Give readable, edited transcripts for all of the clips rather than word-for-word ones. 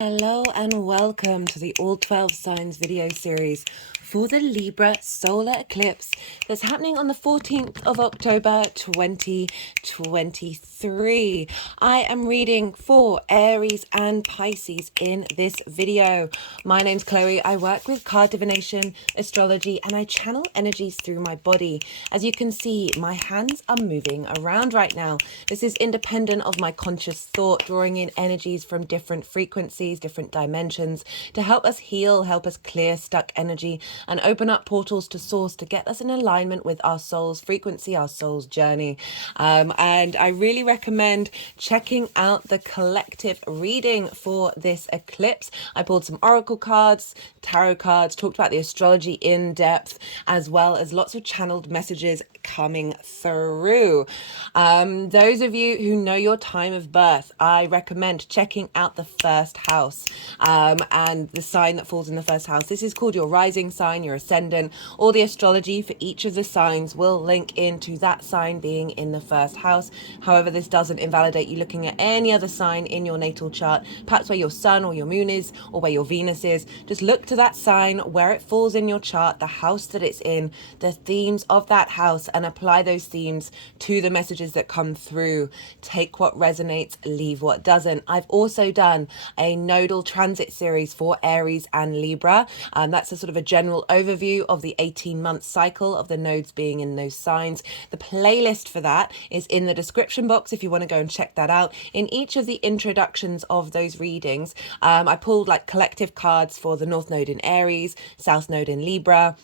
Hello and welcome to the All 12 Signs video series for the Libra Solar Eclipse that's happening on the 14th of October 2023. I am reading for Aries and Pisces in this video. My name's Chloe. I work with card divination, astrology, and I channel energies through my body. As you can see, my hands are moving around right now. This is independent of my conscious thought, drawing in energies from different frequencies, different dimensions to help us heal, help us clear stuck energy and open up portals to source to get us in alignment with our soul's frequency, our soul's journey. And I really recommend checking out the collective reading for this eclipse. I pulled some oracle cards, tarot cards, talked about the astrology in depth, as well as lots of channeled messages coming through. Those of you who know your time of birth, I recommend checking out the first house and the sign that falls in the first house. This is called your rising sign, your ascendant. All the astrology for each of the signs will link into that sign being in the first house. However, this doesn't invalidate you looking at any other sign in your natal chart, perhaps where your sun or your moon is or where your Venus is. Just look to that sign, where it falls in your chart, the house that it's in, the themes of that house, and apply those themes to the messages that come through. Take what resonates, leave what doesn't. I've also done a nodal transit series for Aries and Libra. That's a sort of a general overview of the 18-month cycle of the nodes being in those signs. The playlist for that is in the description box if you want to go and check that out. In each of the introductions of those readings, I pulled like collective cards for the North Node in Aries, South Node in Libra,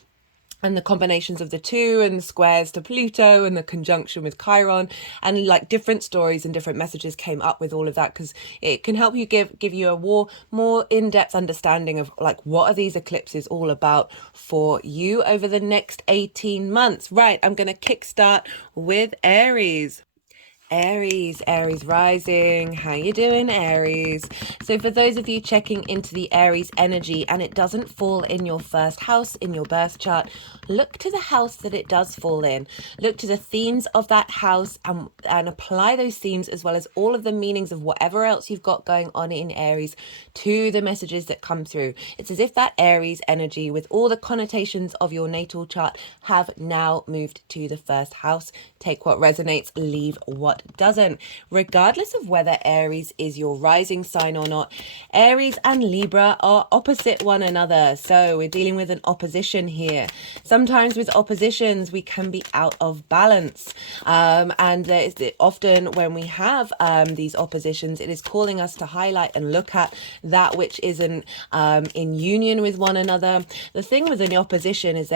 and the combinations of the two and the squares to Pluto and the conjunction with Chiron, and like different stories and different messages came up with all of that because it can help you give you a more in-depth understanding of like what are these eclipses all about for you over the next 18 months. Right, I'm going to kickstart with Aries. Aries rising. How you doing, Aries? So for those of you checking into the Aries energy and it doesn't fall in your first house in your birth chart, look to the house that it does fall in. Look to the themes of that house and apply those themes as well as all of the meanings of whatever else you've got going on in Aries to the messages that come through. It's as if that Aries energy with all the connotations of your natal chart have now moved to the first house. Take what resonates, leave what doesn't. Regardless of whether Aries is your rising sign or not, Aries and Libra are opposite one another. So we're dealing with an opposition here. Sometimes with oppositions, we can be out of balance. And there's often when we have these oppositions, it is calling us to highlight and look at that which isn't in union with one another. The thing with an opposition is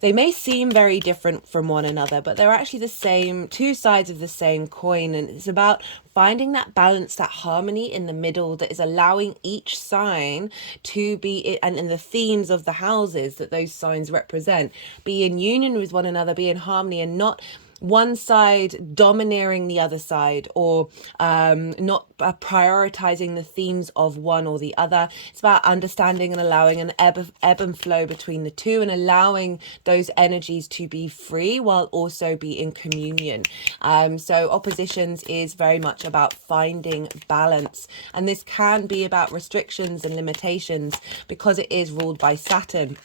they may seem very different from one another, but they're actually the same, two sides of the same coin. And it's about finding that balance, that harmony in the middle that is allowing each sign to be, and in the themes of the houses that those signs represent, be in union with one another, be in harmony, and not one side domineering the other side, or not prioritizing the themes of one or the other. It's about understanding and allowing an ebb and flow between the two, and allowing those energies to be free while also be in communion. So oppositions is very much about finding balance, and this can be about restrictions and limitations because it is ruled by Saturn.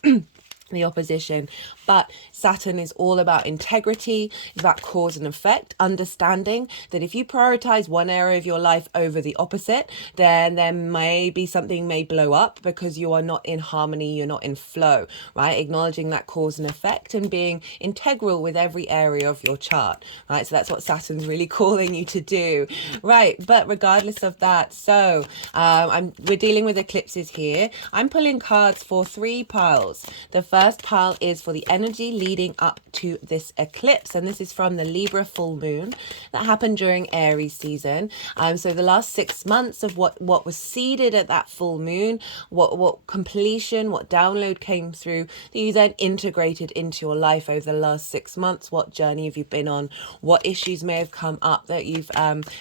The opposition, but Saturn is all about integrity, it's about cause and effect, understanding that if you prioritize one area of your life over the opposite, then there may be something may blow up because you are not in harmony, you're not in flow, right? Acknowledging that cause and effect and being integral with every area of your chart, right? So that's what Saturn's really calling you to do, right? But regardless of that, so we're dealing with eclipses here. I'm pulling cards for 3 piles. The first pile is for the energy leading up to this eclipse, and this is from the Libra full moon that happened during Aries season. So the last 6 months of what was seeded at that full moon, what completion, what download came through that you then integrated into your life over the last 6 months. What journey have you been on? What issues may have come up that you've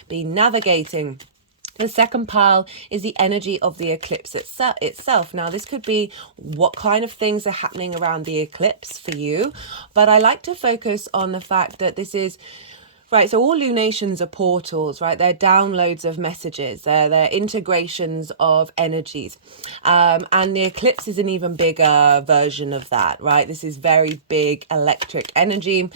been navigating? The second pile is the energy of the eclipse itself. Now, this could be what kind of things are happening around the eclipse for you, but I like to focus on the fact that this is Right, so all lunations are portals, right? They're downloads of messages. They're integrations of energies. And the eclipse is an even bigger version of that, right? This is very big electric energy.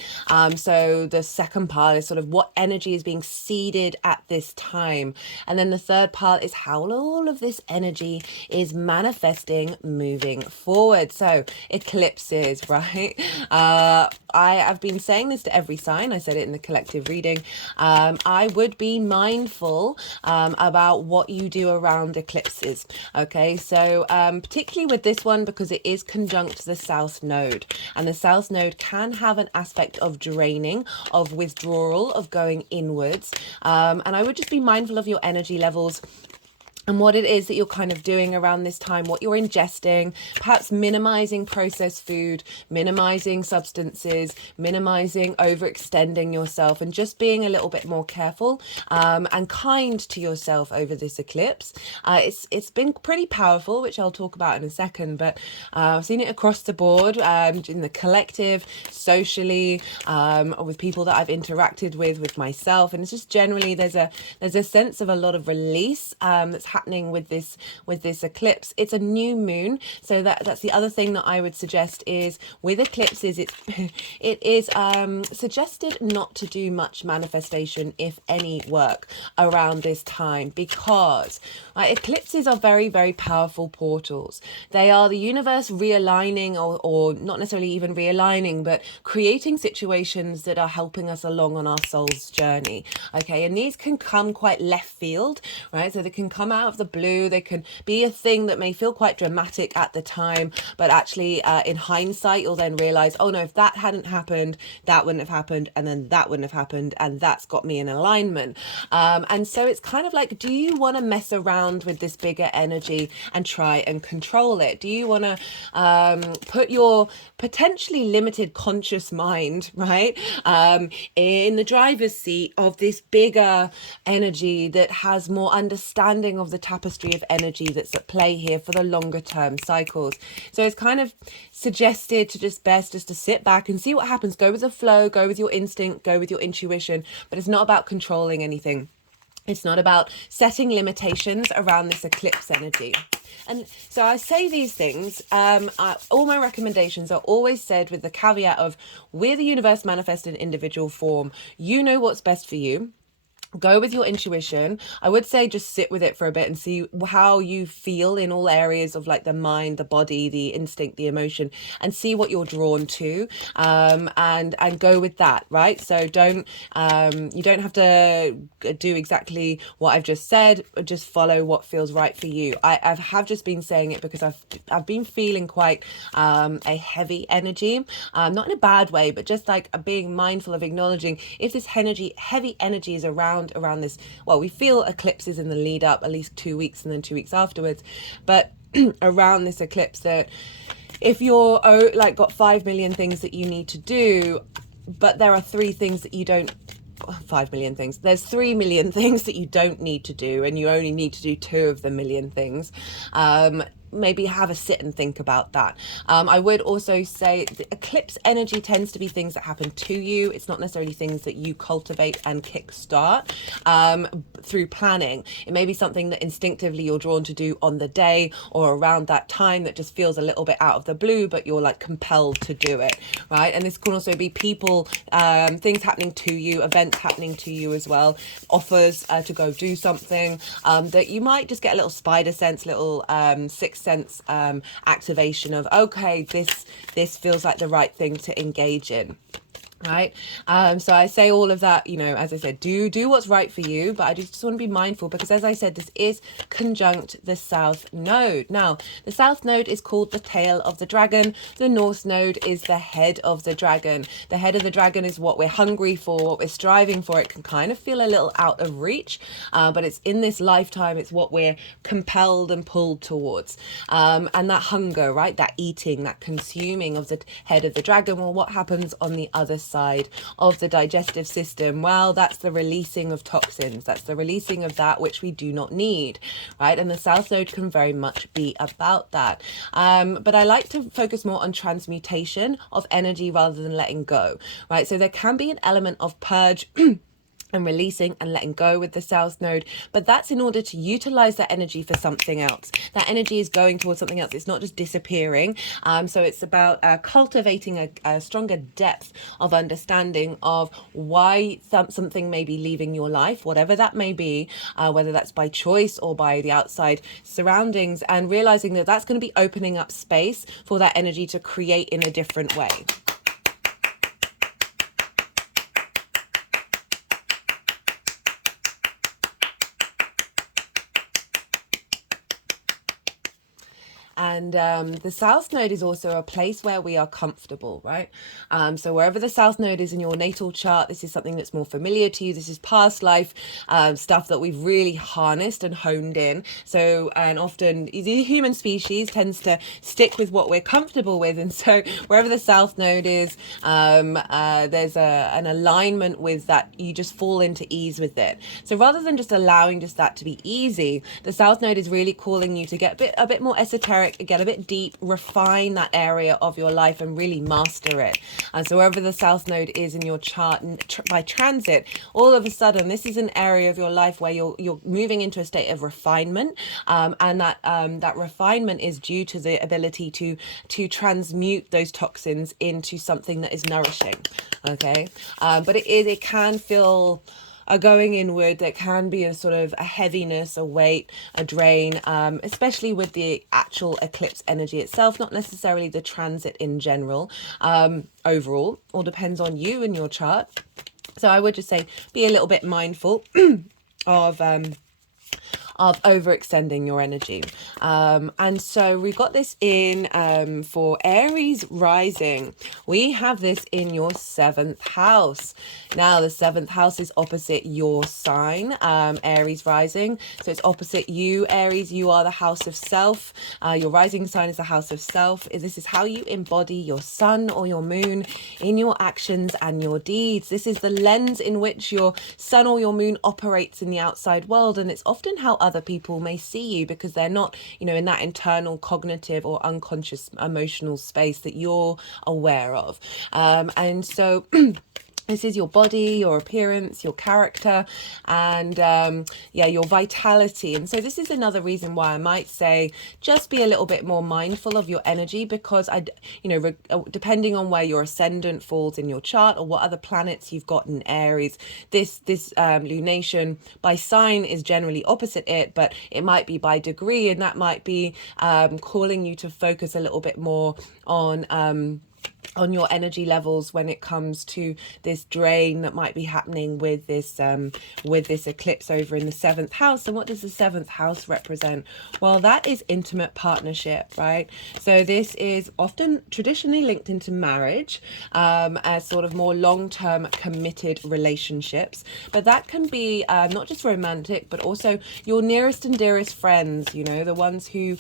So the second part is sort of what energy is being seeded at this time. And then the third part is how all of this energy is manifesting moving forward. So eclipses, right? I have been saying this to every sign. I said it in the collective reading. I would be mindful about what you do around eclipses. Okay, so particularly with this one, because it is conjunct the South Node, and the South Node can have an aspect of draining, of withdrawal, of going inwards. And I would just be mindful of your energy levels and what it is that you're kind of doing around this time, what you're ingesting, perhaps minimizing processed food, minimizing substances, minimizing overextending yourself, and just being a little bit more careful and kind to yourself over this eclipse. It's been pretty powerful, which I'll talk about in a second, but I've seen it across the board in the collective, socially, with people that I've interacted with myself, and it's just generally there's a sense of a lot of release that's happening with this eclipse. It's a new moon, so that's the other thing that I would suggest is with eclipses it is suggested not to do much manifestation, if any, work around this time, because eclipses are very, very powerful portals. They are the universe realigning, or not necessarily even realigning, but creating situations that are helping us along on our soul's journey. Okay, and these can come quite left field, right? So they can come out of the blue. They can be a thing that may feel quite dramatic at the time, but actually in hindsight you'll then realize, oh no, if that hadn't happened, that wouldn't have happened, and then that wouldn't have happened, and that's got me in alignment. And so it's kind of like, do you want to mess around with this bigger energy and try and control it? Do you want to put your potentially limited conscious mind, right, in the driver's seat of this bigger energy that has more understanding of the tapestry of energy that's at play here for the longer term cycles? So it's kind of suggested to just to sit back and see what happens. Go with the flow, go with your instinct, go with your intuition, but it's not about controlling anything. It's not about setting limitations around this eclipse energy. And so I say these things, all my recommendations are always said with the caveat of, we're the universe manifested in individual form. You know what's best for you. Go with your intuition. I would say just sit with it for a bit and see how you feel in all areas of like the mind, the body, the instinct, the emotion, and see what you're drawn to, and go with that, right? So don't you don't have to do exactly what I've just said. Just follow what feels right for you. I have just been saying it because I've been feeling quite a heavy energy, not in a bad way, but just like being mindful of acknowledging if this heavy energy is around this, well, we feel eclipses in the lead up, at least 2 weeks and then 2 weeks afterwards, but around this eclipse, that if you're like got 5 million things that you need to do, but there are 3 things that you don't, 5 million things, there's 3 million things that you don't need to do, and you only need to do 2 of the million things. Maybe have a sit and think about that. I would also say the eclipse energy tends to be things that happen to you. It's not necessarily things that you cultivate and kickstart through planning. It may be something that instinctively you're drawn to do on the day or around that time that just feels a little bit out of the blue, but you're like compelled to do it, right? And this can also be people, things happening to you, events happening to you as well, offers to go do something that you might just get a little spider sense, little sixth sense activation of, okay, this feels like the right thing to engage in. Right. So I say all of that, you know, as I said, do what's right for you, but I just want to be mindful because, as I said, this is conjunct the South Node. Now, the South Node is called the tail of the dragon. The North Node is the head of the dragon. The head of the dragon is what we're hungry for, what we're striving for. It can kind of feel a little out of reach, but it's in this lifetime, it's what we're compelled and pulled towards. And that hunger, right, that eating, that consuming of the head of the dragon, well, what happens on the other side? side of the digestive system, well, that's the releasing of toxins. That's the releasing of that which we do not need, right? And the South Node can very much be about that. But I like to focus more on transmutation of energy rather than letting go, right? So there can be an element of purge and releasing and letting go with the South Node, but that's in order to utilize that energy for something else. That energy is going towards something else. It's not just disappearing. So it's about cultivating a stronger depth of understanding of why something may be leaving your life, whatever that may be, whether that's by choice or by the outside surroundings, and realizing that that's going to be opening up space for that energy to create in a different way. And the South Node is also a place where we are comfortable, right? So wherever the South Node is in your natal chart, this is something that's more familiar to you. This is past life stuff that we've really harnessed and honed in. So, and often the human species tends to stick with what we're comfortable with. And so wherever the South Node is, there's an alignment with that. You just fall into ease with it. So rather than just allowing just that to be easy, the South Node is really calling you to get a bit more esoteric, get a bit deep, refine that area of your life and really master it. And so wherever the South Node is in your chart by transit, all of a sudden this is an area of your life where you're moving into a state of refinement, and that refinement is due to the ability to transmute those toxins into something that is nourishing. Okay, but it can feel going inward. There can be a sort of a heaviness, a weight, a drain, especially with the actual eclipse energy itself, not necessarily the transit in general. Overall, all depends on you and your chart. So I would just say be a little bit mindful of overextending your energy. And so we've got this in for Aries rising. We have this in your 7th house. Now the 7th house is opposite your sign, Aries rising. So it's opposite you, Aries. You are the house of self. Your rising sign is the house of self. This is how you embody your sun or your moon in your actions and your deeds. This is the lens in which your sun or your moon operates in the outside world. And it's often how other people may see you, because they're not, in that internal cognitive or unconscious emotional space that you're aware of. And so this is your body, your appearance, your character, and your vitality. And so this is another reason why I might say just be a little bit more mindful of your energy, because depending on where your ascendant falls in your chart or what other planets you've got in Aries, this lunation by sign is generally opposite it, but it might be by degree, and that might be calling you to focus a little bit more on your energy levels when it comes to this drain that might be happening with this eclipse over in the 7th house. And what does the 7th house represent? Well, that is intimate partnership, right? So this is often traditionally linked into marriage, as sort of more long-term committed relationships, but that can be not just romantic, but also your nearest and dearest friends, the ones who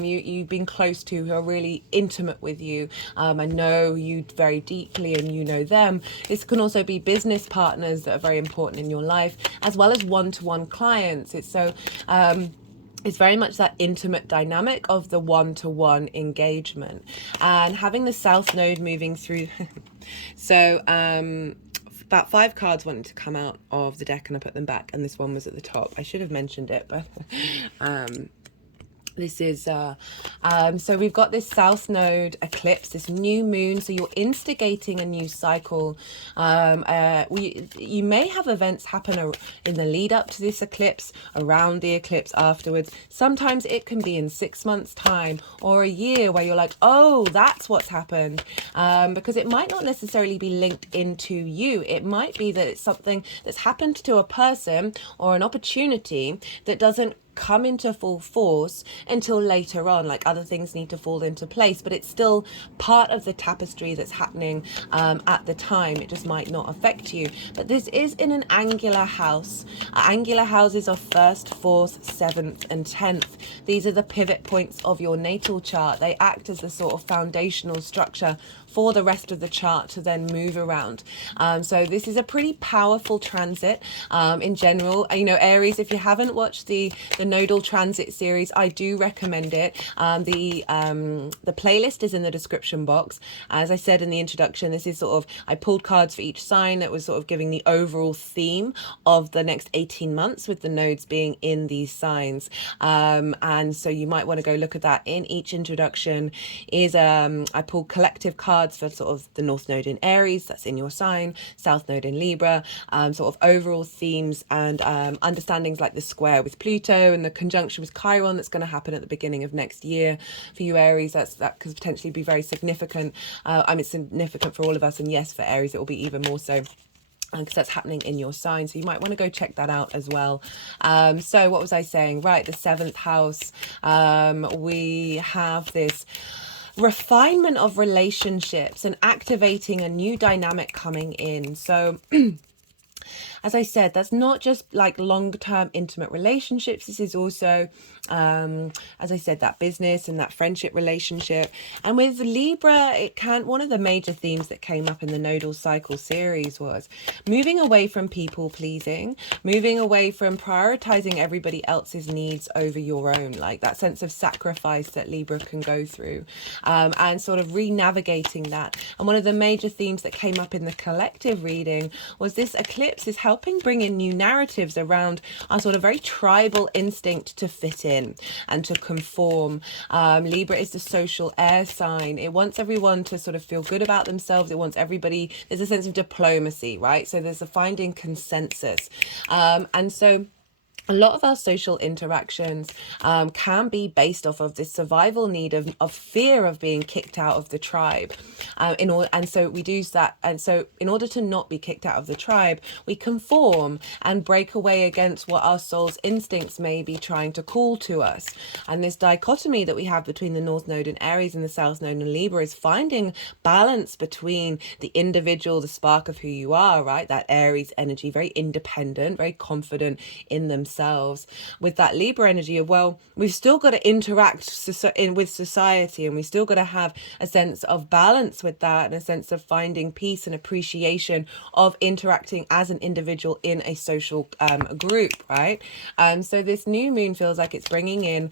you've been close to, who are really intimate with you, and know you very deeply, and you know them. This can also be business partners that are very important in your life, as well as one-to-one clients. It's very much that intimate dynamic of the one-to-one engagement, and having the South Node moving through. So about 5 cards wanted to come out of the deck, and I put them back, and this one was at the top. I should have mentioned it, but this is so we've got this South Node eclipse, this new moon. So you're instigating a new cycle. You may have events happen in the lead up to this eclipse, around the eclipse, afterwards. Sometimes it can be in 6 months time or a year, where you're like, oh, that's what's happened, because it might not necessarily be linked into you. It might be that it's something that's happened to a person or an opportunity that doesn't come into full force until later on. Like, other things need to fall into place, but it's still part of the tapestry that's happening at the time. It just might not affect you. But this is in an angular house. Angular houses are 1st, 4th, 7th, and 10th. These are the pivot points of your natal chart. They act as the sort of foundational structure for the rest of the chart to then move around. So this is a pretty powerful transit in general. You know, Aries, if you haven't watched the nodal transit series, I do recommend it. The playlist is in the description box. As I said in the introduction, this is sort of, I pulled cards for each sign that was sort of giving the overall theme of the next 18 months with the nodes being in these signs. And so you might want to go look at that. In each introduction is I pulled collective cards for sort of the North Node in Aries, that's in your sign, South Node in Libra, sort of overall themes and understandings like the square with Pluto and the conjunction with Chiron that's going to happen at the beginning of next year for you Aries. That could potentially be very significant. I mean, it's significant for all of us, and yes, for Aries it will be even more so, because that's happening in your sign. So you might want to go check that out as well. So what was I saying? Right, the 7th house, we have this refinement of relationships and activating a new dynamic coming in. So as I said, that's not just like long-term intimate relationships. This is also, as I said, that business and that friendship relationship. And with Libra, one of the major themes that came up in the nodal cycle series was moving away from people pleasing, moving away from prioritizing everybody else's needs over your own, like that sense of sacrifice that Libra can go through, and sort of re-navigating that. And one of the major themes that came up in the collective reading was this eclipse is helping bring in new narratives around our sort of very tribal instinct to fit in and to conform. Libra is the social air sign. It wants everyone to sort of feel good about themselves. It wants everybody, there's a sense of diplomacy, right? So there's a finding consensus. And so a lot of our social interactions can be based off of this survival need of fear of being kicked out of the tribe. And so we do that. And so in order to not be kicked out of the tribe, we conform and break away against what our soul's instincts may be trying to call to us. And this dichotomy that we have between the North Node in Aries and the South Node in Libra is finding balance between the individual, the spark of who you are, right? That Aries energy, very independent, very confident in themselves, with that Libra energy of, well, we've still got to interact with society, and we still got to have a sense of balance with that, and a sense of finding peace and appreciation of interacting as an individual in a social group, right? So this new moon feels like it's bringing in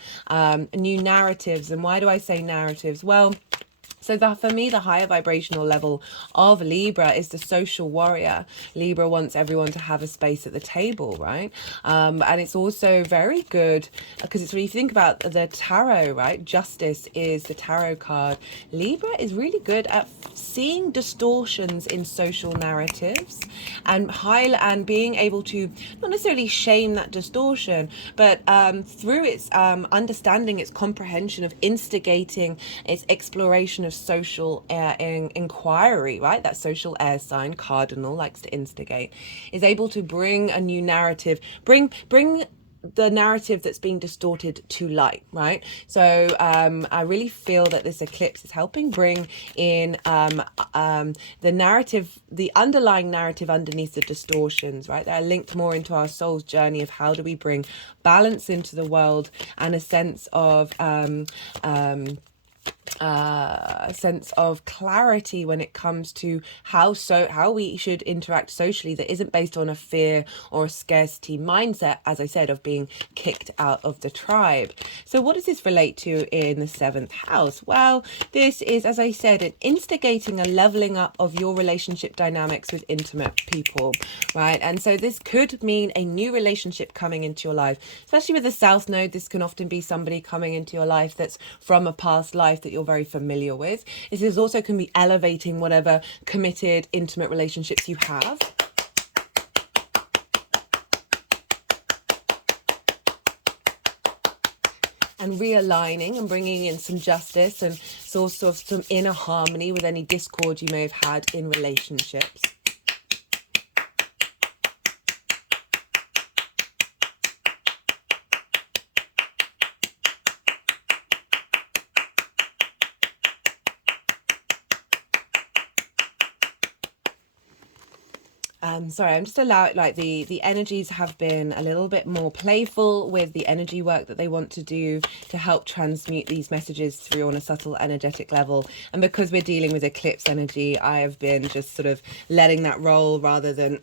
new narratives. And why do I say narratives? Well, so for me, the higher vibrational level of Libra is the social warrior. Libra wants everyone to have a space at the table, right? And it's also very good because it's when you think about the tarot, right? Justice is the tarot card. Libra is really good at seeing distortions in social narratives and being able to not necessarily shame that distortion, but through its understanding, its comprehension of instigating its exploration of social inquiry, right? That social air sign, cardinal, likes to instigate, is able to bring a new narrative, bring the narrative that's being distorted to light, right? So I really feel that this eclipse is helping bring in the narrative, the underlying narrative underneath the distortions, right? They're linked more into our soul's journey of how do we bring balance into the world and a sense of clarity when it comes to how we should interact socially that isn't based on a fear or a scarcity mindset, as I said, of being kicked out of the tribe. So what does this relate to in the 7th house? Well, this is, as I said, an instigating a leveling up of your relationship dynamics with intimate people, right? And so this could mean a new relationship coming into your life, especially with the South Node. This can often be somebody coming into your life that's from a past life that you're very familiar with. This is also can be elevating whatever committed, intimate relationships you have. And realigning and bringing in some justice and sort of some inner harmony with any discord you may have had in relationships. Sorry, I'm just allowing, like, the energies have been a little bit more playful with the energy work that they want to do to help transmute these messages through on a subtle energetic level. And because we're dealing with eclipse energy, I have been just sort of letting that roll rather than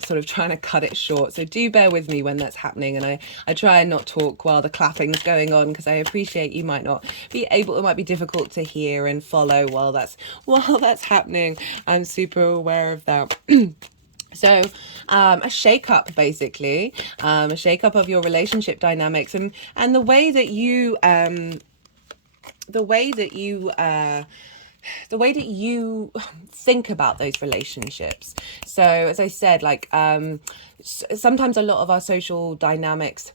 sort of trying to cut it short. So do bear with me when that's happening, and I try and not talk while the clapping's going on, because I appreciate you might not be able, it might be difficult to hear and follow while that's happening. I'm super aware of that. So a shake-up, basically, a shake-up of your relationship dynamics, and the way that you think about those relationships. So as I said, like, sometimes a lot of our social dynamics,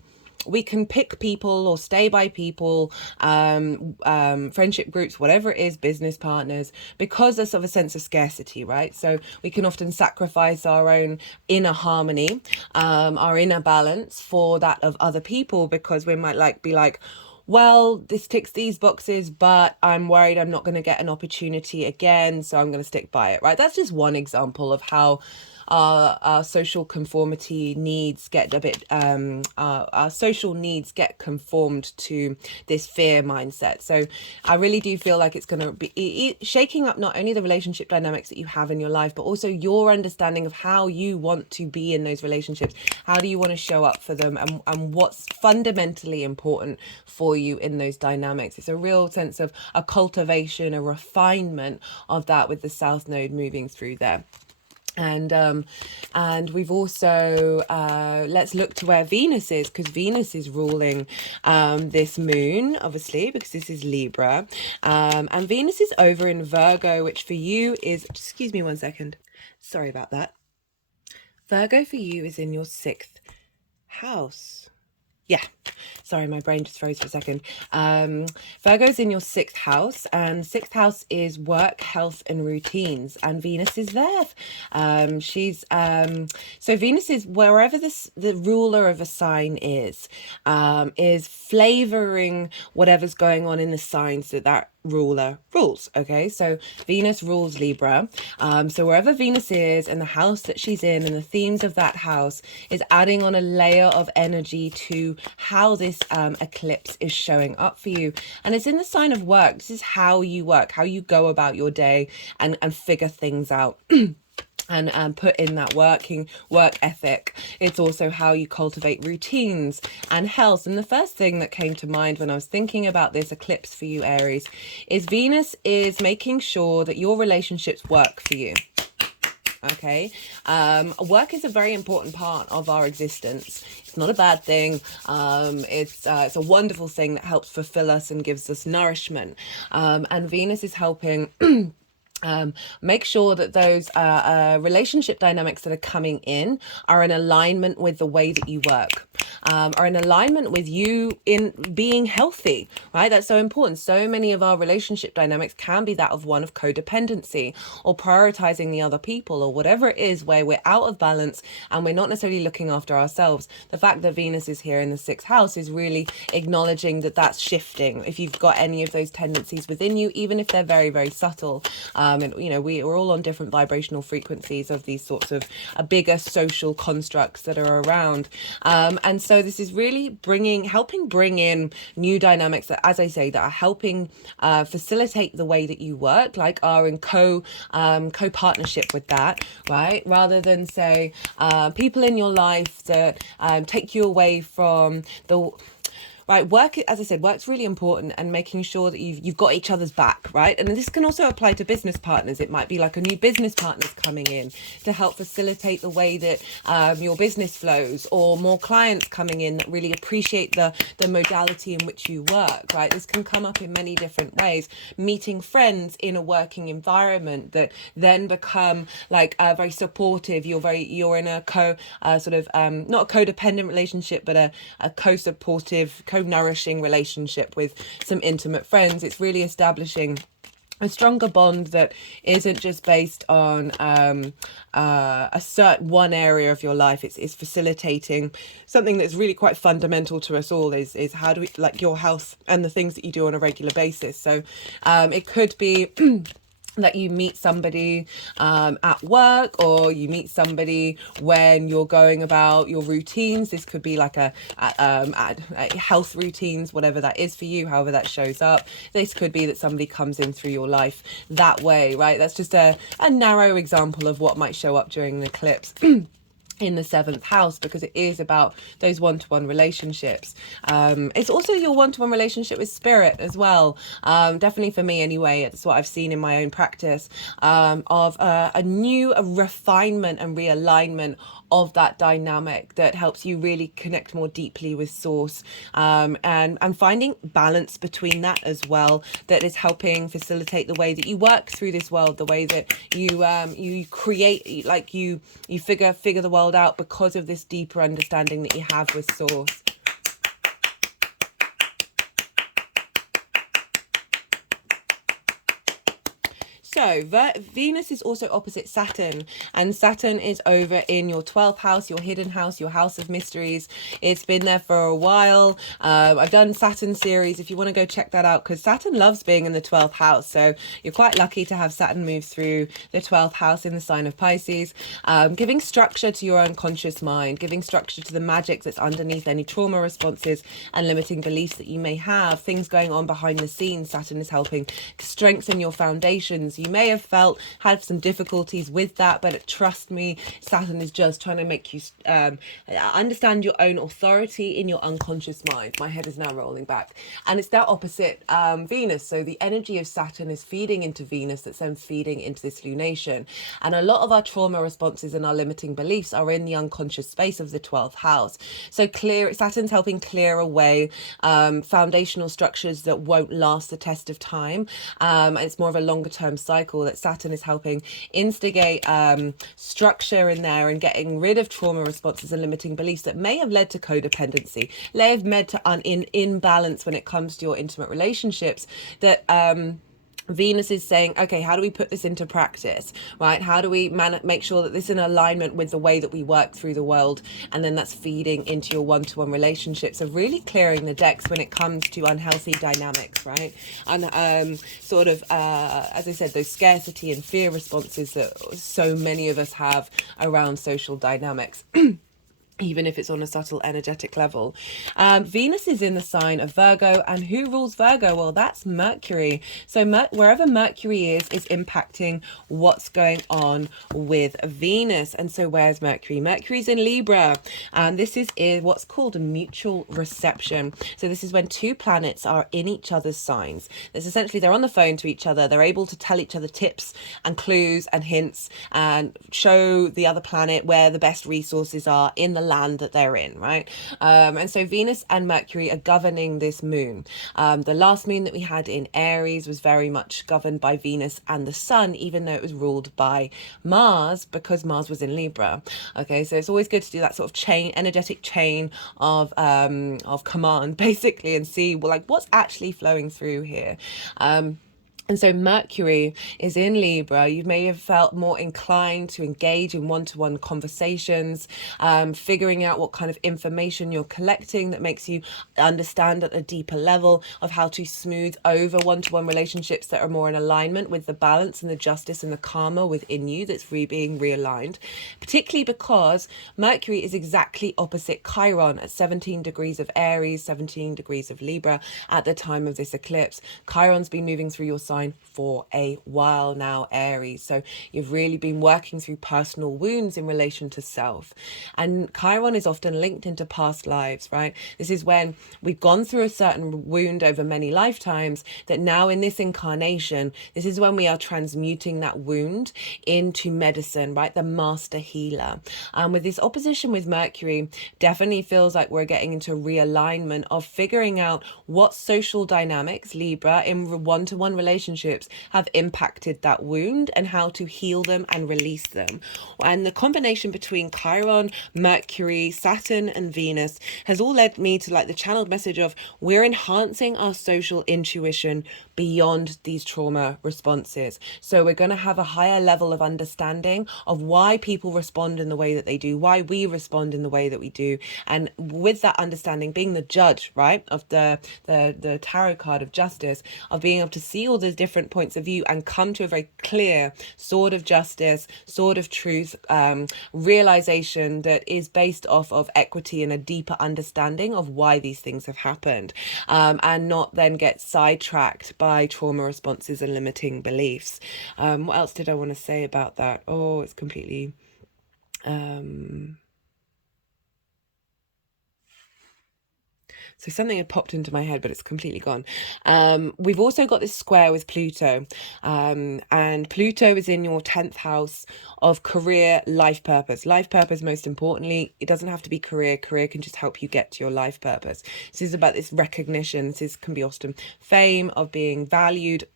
we can pick people or stay by people, friendship groups, whatever it is, business partners, because there's of a sense of scarcity, right? So we can often sacrifice our own inner harmony, our inner balance for that of other people, because we might be like, well, this ticks these boxes, but I'm worried I'm not going to get an opportunity again, so I'm going to stick by it, right? That's just one example of how our social conformity needs get a bit, our social needs get conformed to this fear mindset. So I really do feel like it's going to be shaking up not only the relationship dynamics that you have in your life, but also your understanding of how you want to be in those relationships. How do you want to show up for them, and what's fundamentally important for you in those dynamics. It's a real sense of a cultivation, a refinement of that with the South Node moving through there. And we've also, let's look to where Venus is, because Venus is ruling this moon, obviously, because this is Libra, and Venus is over in Virgo, which for you is, excuse me one second, sorry about that. Virgo for you is in your 6th house. Yeah, sorry, my brain just froze for a second. Virgo's in your 6th house, and 6th house is work, health, and routines, and Venus is there. So Venus is wherever the ruler of a sign is flavoring whatever's going on in the signs that ruler rules. Okay, so Venus rules Libra, so wherever Venus is and the house that she's in and the themes of that house is adding on a layer of energy to how this eclipse is showing up for you. And it's in the sign of work. This is how you work, how you go about your day and figure things out. And put in that work ethic. It's also how you cultivate routines and health. And the first thing that came to mind when I was thinking about this eclipse for you, Aries, is Venus is making sure that your relationships work for you. Okay, work is a very important part of our existence. It's not a bad thing. It's a wonderful thing that helps fulfill us and gives us nourishment. And Venus is helping make sure that those relationship dynamics that are coming in are in alignment with the way that you work, are in alignment with you in being healthy, right? That's so important. So many of our relationship dynamics can be that of one of codependency or prioritizing the other people or whatever it is, where we're out of balance and we're not necessarily looking after ourselves. The fact that Venus is here in the 6th house is really acknowledging that that's shifting. If you've got any of those tendencies within you, even if they're very, very subtle, and you know, we're all on different vibrational frequencies of these sorts of bigger social constructs that are around, and so this is really helping bring in new dynamics that, as I say, that are helping facilitate the way that you work, like are in co-partnership with that, right? Rather than say people in your life that take you away from the right work. As I said, work's really important, and making sure that you've got each other's back, right? And this can also apply to business partners. It might be like a new business partner's coming in to help facilitate the way that your business flows, or more clients coming in that really appreciate the modality in which you work, right? This can come up in many different ways. Meeting friends in a working environment that then become like very supportive. You're in a not a codependent relationship, but a co-supportive, co-nourishing relationship with some intimate friends. It's really establishing a stronger bond that isn't just based on a certain one area of your life. It's facilitating something that's really quite fundamental to us all, is how do we, like, your health and the things that you do on a regular basis. So it could be that you meet somebody at work, or you meet somebody when you're going about your routines. This could be like a health routines, whatever that is for you, however that shows up. This could be that somebody comes in through your life that way, right? That's just a narrow example of what might show up during an eclipse in the seventh house, because it is about those one-to-one relationships. It's also your one-to-one relationship with spirit as well. Definitely for me anyway, it's what I've seen in my own practice, of a new refinement and realignment of that dynamic that helps you really connect more deeply with source, and finding balance between that as well, that is helping facilitate the way that you work through this world, the way that you create, like you figure the world out because of this deeper understanding that you have with source. So Venus is also opposite Saturn, and Saturn is over in your 12th house, your hidden house, your house of mysteries. It's been there for a while. I've done Saturn series if you want to go check that out, because Saturn loves being in the 12th house. So you're quite lucky to have Saturn move through the 12th house in the sign of Pisces, giving structure to your unconscious mind, giving structure to the magic that's underneath any trauma responses and limiting beliefs that you may have, things going on behind the scenes. Saturn is helping strengthen your foundations. You may have had some difficulties with that, but trust me, Saturn is just trying to make you understand your own authority in your unconscious mind. My head is now rolling back, and it's that opposite Venus. So the energy of Saturn is feeding into Venus, that's then feeding into this lunation, and a lot of our trauma responses and our limiting beliefs are in the unconscious space of the 12th house. So Saturn's helping clear away foundational structures that won't last the test of time. It's more of a longer term cycle that Saturn is helping instigate structure in there, and getting rid of trauma responses and limiting beliefs that may have led to codependency, may have led to imbalance when it comes to your intimate relationships, that Venus is saying, okay, how do we put this into practice, right? How do we make sure that this is in alignment with the way that we work through the world? And then that's feeding into your one-to-one relationships, of really clearing the decks when it comes to unhealthy dynamics, right? And as I said, those scarcity and fear responses that so many of us have around social dynamics. Even if it's on a subtle energetic level. Venus is in the sign of Virgo, and who rules Virgo? Well, that's Mercury. So wherever Mercury is impacting what's going on with Venus. And so where's Mercury? Mercury's in Libra, and this is what's called a mutual reception. So this is when two planets are in each other's signs. There's essentially, they're on the phone to each other. They're able to tell each other tips and clues and hints, and show the other planet where the best resources are in the land that they're in, right? And so Venus and Mercury are governing this moon. The last moon that we had in Aries was very much governed by Venus and the Sun, even though it was ruled by Mars, because Mars was in Libra. Okay, so it's always good to do that sort of energetic chain of command, basically, and see, well, like, what's actually flowing through here. And so Mercury is in Libra. You may have felt more inclined to engage in one-to-one conversations, figuring out what kind of information you're collecting that makes you understand at a deeper level of how to smooth over one-to-one relationships that are more in alignment with the balance and the justice and the karma within you that's being realigned, particularly because Mercury is exactly opposite Chiron at 17 degrees of Aries, 17 degrees of Libra at the time of this eclipse. Chiron's been moving through your sign for a while now, Aries. So you've really been working through personal wounds in relation to self. And Chiron is often linked into past lives, right? This is when we've gone through a certain wound over many lifetimes, that now in this incarnation, this is when we are transmuting that wound into medicine, right? The master healer. With this opposition with Mercury, definitely feels like we're getting into realignment of figuring out what social dynamics, Libra, in one-to-one relationships have impacted that wound, and how to heal them and release them. And the combination between Chiron, Mercury, Saturn and Venus has all led me to like the channeled message of, we're enhancing our social intuition beyond these trauma responses. So we're going to have a higher level of understanding of why people respond in the way that they do, why we respond in the way that we do. And with that understanding, being the judge, right, of the tarot card of justice, of being able to see all the those different points of view and come to a very clear sword of justice, sword of truth, realization that is based off of equity and a deeper understanding of why these things have happened, and not then get sidetracked by trauma responses and limiting beliefs. What else did I want to say about that? Oh, it's completely so something had popped into my head, but it's completely gone. We've also got this square with Pluto, and Pluto is in your 10th house of career, life purpose. Life purpose, most importantly, it doesn't have to be career. Career can just help you get to your life purpose. This is about this recognition. This can be often fame, of being valued.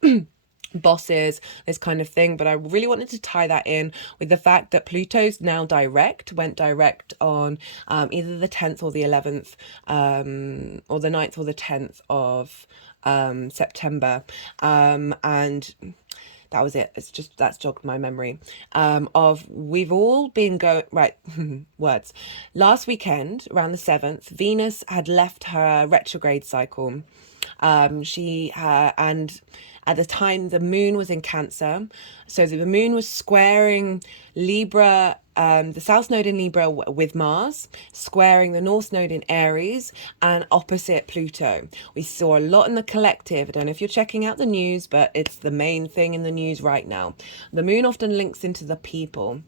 Bosses, this kind of thing. But I really wanted to tie that in with the fact that Pluto's now went direct on either the 10th or the 11th, or the 9th or the 10th of September, and that was it. It's just, that's jogged my memory, of we've all been going right. Words. Last weekend around the 7th, Venus had left her retrograde cycle. And at the time the moon was in Cancer, so the moon was squaring Libra, the south node in Libra with Mars, squaring the north node in Aries, and opposite Pluto. We saw a lot in the collective. I don't know if you're checking out the news, but it's the main thing in the news right now. The moon often links into the people.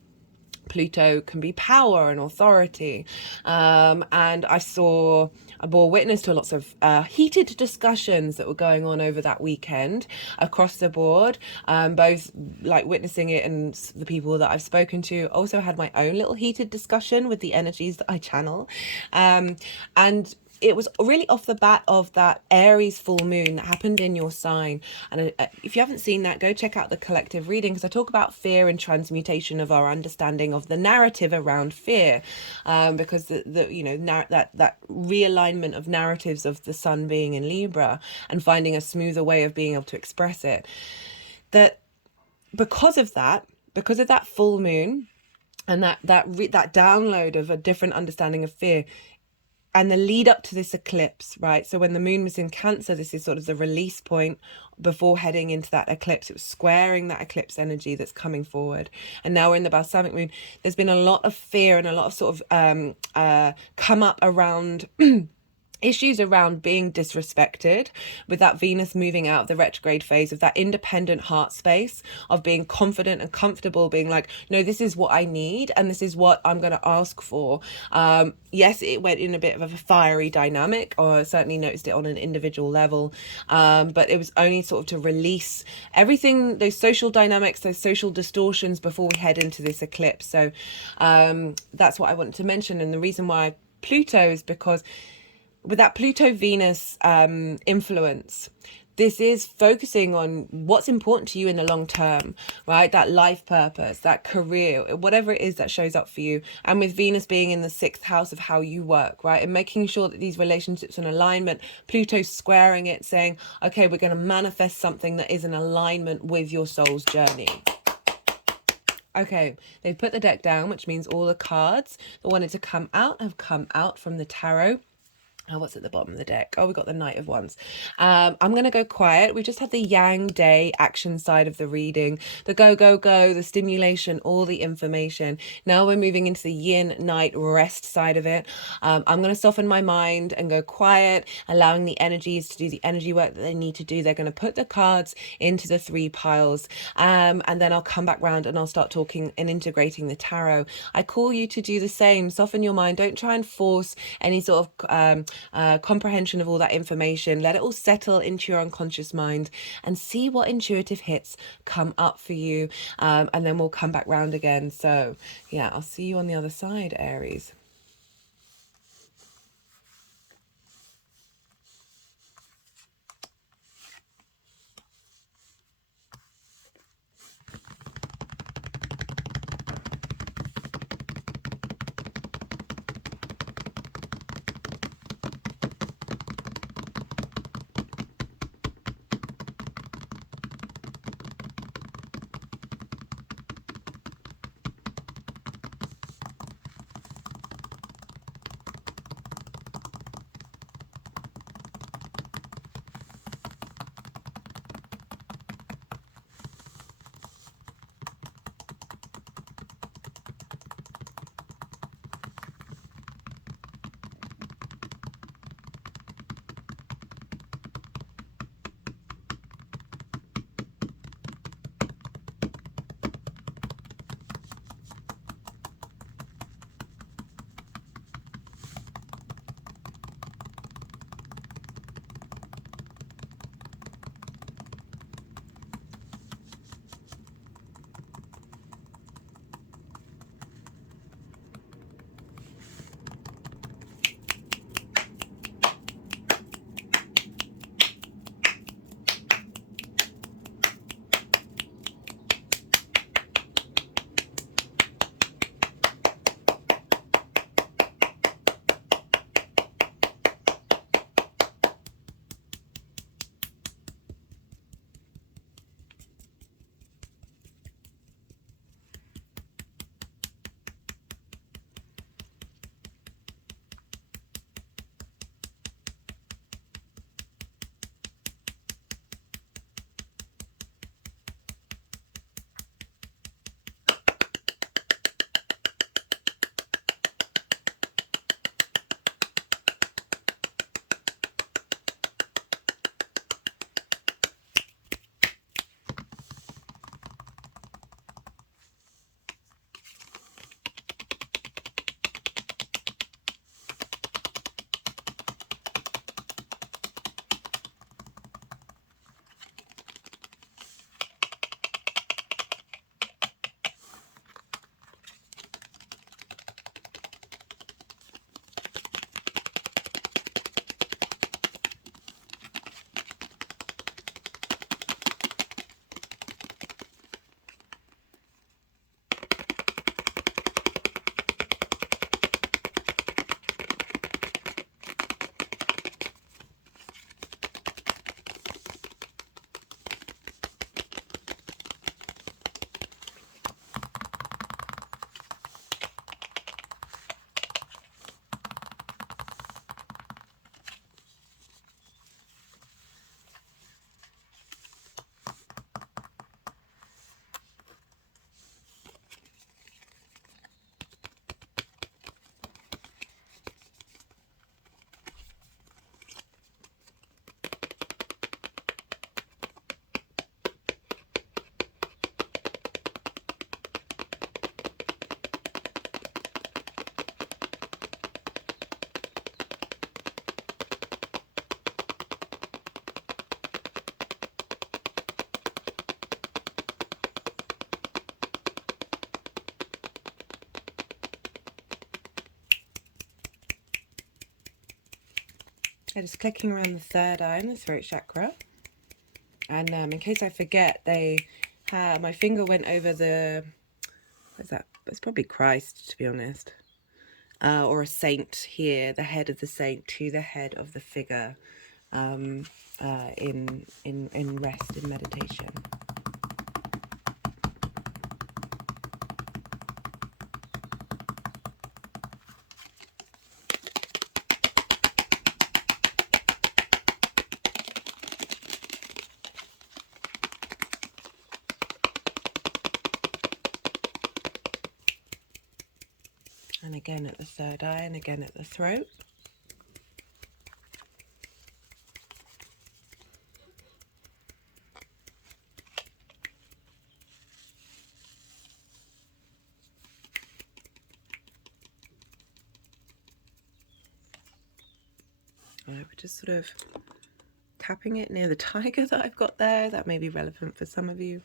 Pluto can be power and authority, and I bore witness to lots of heated discussions that were going on over that weekend across the board, both like witnessing it and the people that I've spoken to. Also had my own little heated discussion with the energies that I channel, and it was really off the bat of that Aries full moon that happened in your sign. And if you haven't seen that, go check out the collective reading, because I talk about fear and transmutation of our understanding of the narrative around fear, because that realignment of narratives of the sun being in Libra and finding a smoother way of being able to express it. That because of that full moon and that download of a different understanding of fear, and the lead up to this eclipse, right? So when the moon was in Cancer, this is sort of the release point before heading into that eclipse. It was squaring that eclipse energy that's coming forward. And now we're in the balsamic moon. There's been a lot of fear and a lot of sort of come up around issues around being disrespected, with that Venus moving out of the retrograde phase, of that independent heart space, of being confident and comfortable, being like, no, this is what I need and this is what I'm going to ask for. Yes, it went in a bit of a fiery dynamic, or I certainly noticed it on an individual level, but it was only sort of to release everything, those social dynamics, those social distortions, before we head into this eclipse. So that's what I wanted to mention. And the reason why Pluto is because with that Pluto-Venus influence, this is focusing on what's important to you in the long term, right? That life purpose, that career, whatever it is that shows up for you. And with Venus being in the 6th house of how you work, right? And making sure that these relationships are in alignment, Pluto's squaring it, saying, okay, we're going to manifest something that is in alignment with your soul's journey. Okay, they've put the deck down, which means all the cards that wanted to come out have come out from the tarot. Oh, what's at the bottom of the deck? Oh, we got the Knight of Wands. I'm going to go quiet. We just had the Yang Day action side of the reading, the go, go, go, the stimulation, all the information. Now we're moving into the Yin Night rest side of it. I'm going to soften my mind and go quiet, allowing the energies to do the energy work that they need to do. They're going to put the cards into the 3 piles, and then I'll come back round and I'll start talking and integrating the tarot. I call you to do the same. Soften your mind. Don't try and force any sort of comprehension of all that information. Let it all settle into your unconscious mind and see what intuitive hits come up for you, and then we'll come back round again. So yeah, I'll see you on the other side, Aries. Okay, just clicking around the third eye and the throat chakra. And in case I forget, my finger went over the, what's that? It's probably Christ, to be honest. Or a saint here, the head of the saint to the head of the figure in rest, in meditation. And again at the third eye, and again at the throat. We're just sort of tapping it near the tiger that I've got there. That may be relevant for some of you.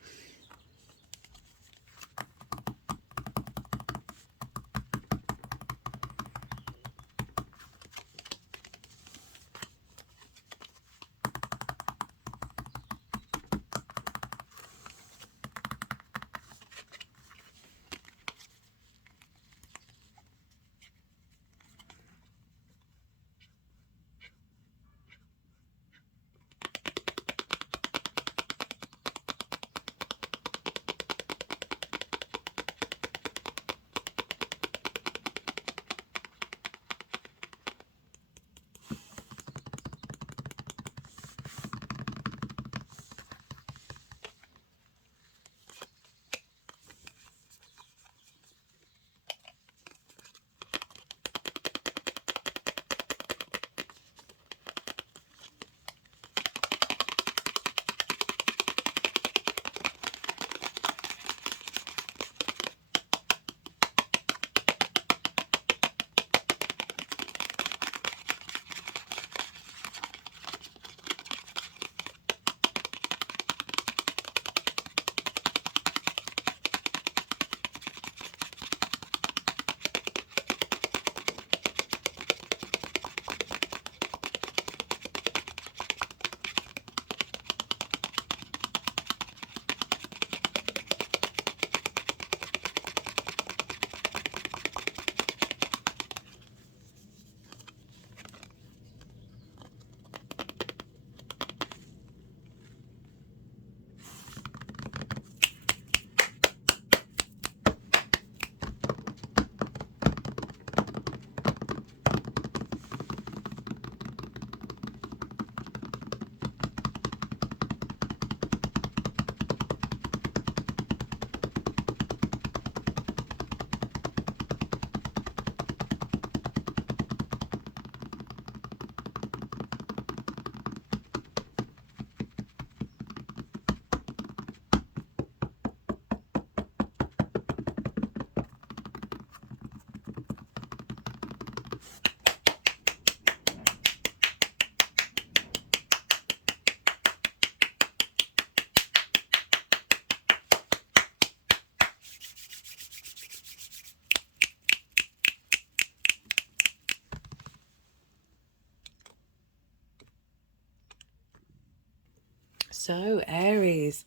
So Aries,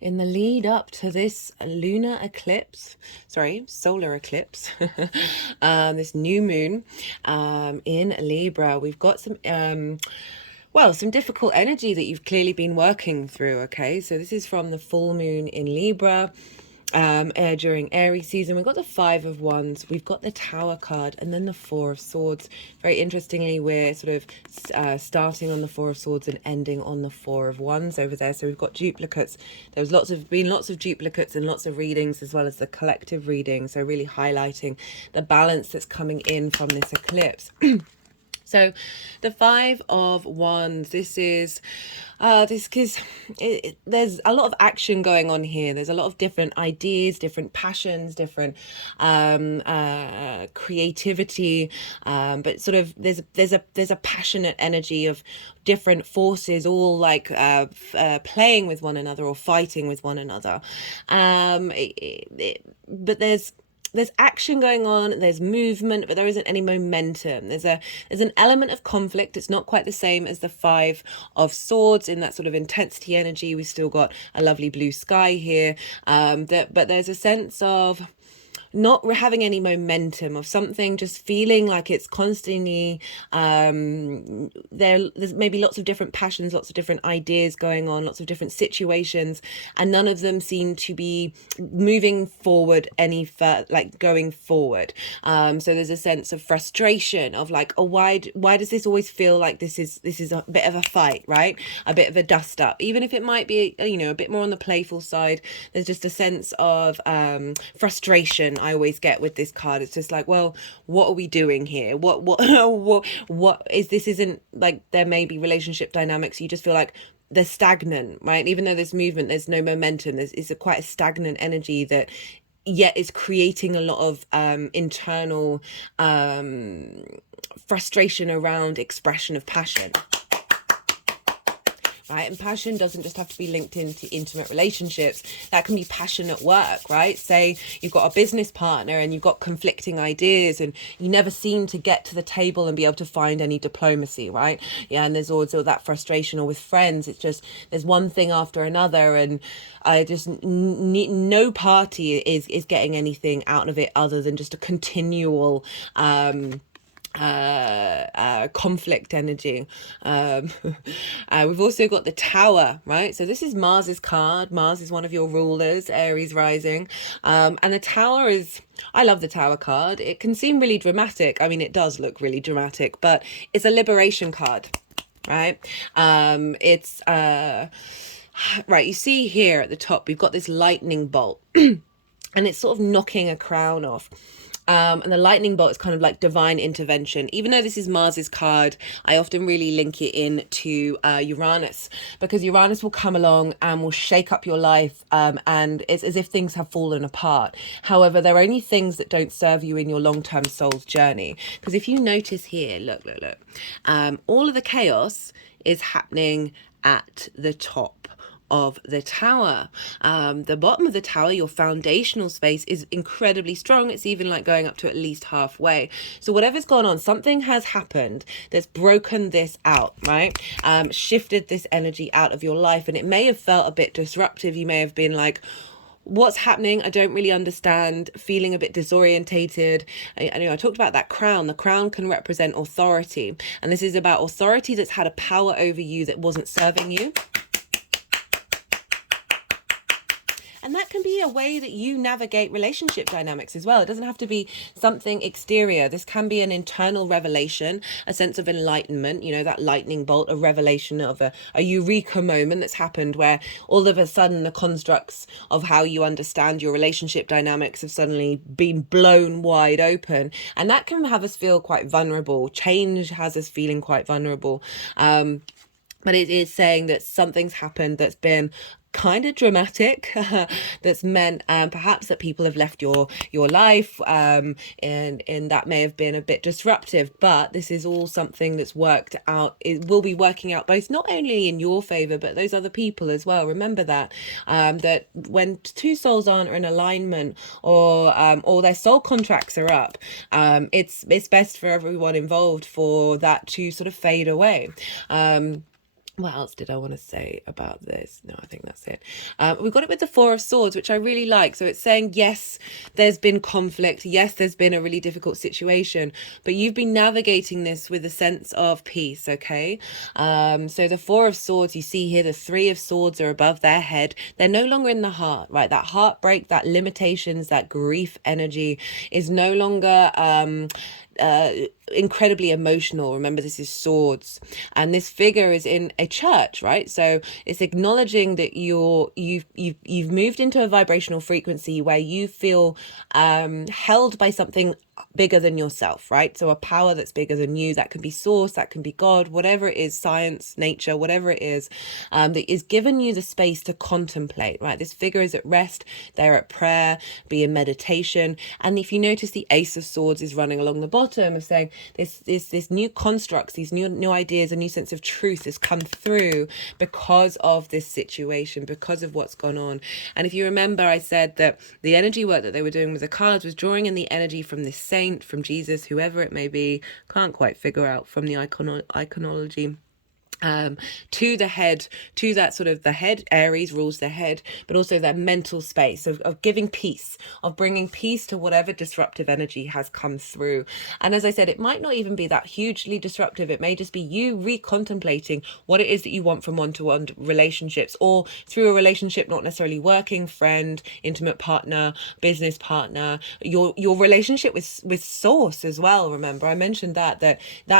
in the lead up to this lunar eclipse, sorry, solar eclipse, this new moon in Libra, we've got some well, some difficult energy that you've clearly been working through. Okay, so this is from the full moon in Libra during Aries season. We've got the Five of Wands, we've got the Tower card, and then the Four of Swords. Very interestingly, we're sort of starting on the Four of Swords and ending on the Four of Wands over there. So we've got duplicates. There's been lots of duplicates and lots of readings, as well as the collective reading. So really highlighting the balance that's coming in from this eclipse. So the Five of Wands, this is because there's a lot of action going on here. There's a lot of different ideas, different passions, different creativity, but sort of there's a passionate energy of different forces all like playing with one another or fighting with one another. But there's there's action going on, there's movement, but there isn't any momentum. There's an element of conflict. It's not quite the same as the Five of Swords in that sort of intensity energy. We've still got a lovely blue sky here, but there's a sense of not having any momentum, of something just feeling like it's constantly there's maybe lots of different passions, lots of different ideas going on, lots of different situations, and none of them seem to be moving forward any further, like going forward. So there's a sense of frustration of like, oh, why does this always feel like this is a bit of a fight, right? A bit of a dust up, even if it might be, you know, a bit more on the playful side. There's just a sense of frustration I always get with this card. It's just like, well, what are we doing here? What is this? Isn't like, there may be relationship dynamics you just feel like they're stagnant, right? Even though there's movement, there's no momentum. It's quite a stagnant energy that yet is creating a lot of internal frustration around expression of passion. Right? And passion doesn't just have to be linked into intimate relationships. That can be passion at work, right? Say you've got a business partner and you've got conflicting ideas and you never seem to get to the table and be able to find any diplomacy, right? Yeah, and there's also that frustration. Or with friends, it's just there's one thing after another, and I just no party is getting anything out of it other than just a continual conflict energy. We've also got the Tower, right? So this is Mars's card. Mars is one of your rulers, Aries rising, and the Tower is, I love the Tower card. It can seem really dramatic. I mean, it does look really dramatic, but it's a liberation card, right? It's right, you see here at the top we've got this lightning bolt and it's sort of knocking a crown off. And the lightning bolt is kind of like divine intervention. Even though this is Mars's card, I often really link it in to Uranus, because Uranus will come along and will shake up your life, and it's as if things have fallen apart. However, there are only things that don't serve you in your long-term soul's journey. Because if you notice here, look, all of the chaos is happening at the top of the Tower. The bottom of the Tower, your foundational space, is incredibly strong. It's even like going up to at least halfway. So whatever's gone on, something has happened that's broken this out, right? Shifted this energy out of your life, and it may have felt a bit disruptive. You may have been like, what's happening? I don't really understand, feeling a bit disorientated. I talked about that crown. The crown can represent authority, and this is about authority that's had a power over you that wasn't serving you. And that can be a way that you navigate relationship dynamics as well. It doesn't have to be something exterior. This can be an internal revelation, a sense of enlightenment, you know, that lightning bolt, a revelation of a eureka moment that's happened where all of a sudden the constructs of how you understand your relationship dynamics have suddenly been blown wide open. And that can have us feel quite vulnerable. Change has us feeling quite vulnerable. But it is saying that something's happened that's been kind of dramatic, that's meant perhaps that people have left your life, and that may have been a bit disruptive, but this is all something that's worked out. It will be working out both not only in your favor but those other people as well. Remember that that when two souls aren't in alignment, or their soul contracts are up, it's best for everyone involved for that to sort of fade away. What else did I want to say about this? No, I think that's it. We've got it with the Four of Swords, which I really like. So it's saying, yes, there's been conflict. Yes, there's been a really difficult situation, but you've been navigating this with a sense of peace, okay? So the Four of Swords, you see here, the Three of Swords are above their head. They're no longer in the heart, right? That heartbreak, that limitations, that grief energy is no longer incredibly emotional. Remember, this is swords, and this figure is in a church, right? So it's acknowledging that you've moved into a vibrational frequency where you feel held by something bigger than yourself, right? So a power that's bigger than you, that can be source, that can be God, whatever it is, science, nature, whatever it is, that is given you the space to contemplate, right? This figure is at rest, they're at prayer, be in meditation. And if you notice, the Ace of Swords is running along the bottom of saying this new constructs, these new ideas, a new sense of truth has come through because of this situation, because of what's gone on. And if you remember, I said that the energy work that they were doing with the cards was drawing in the energy from this saint, from Jesus, whoever it may be, can't quite figure out from the iconology. To the head, to that sort of the head. Aries rules the head, but also that mental space of giving peace, of bringing peace to whatever disruptive energy has come through. And as I said, it might not even be that hugely disruptive. It may just be you recontemplating what it is that you want from one-to-one relationships, or through a relationship, not necessarily working, friend, intimate partner, business partner, your relationship with source as well. Remember, I mentioned that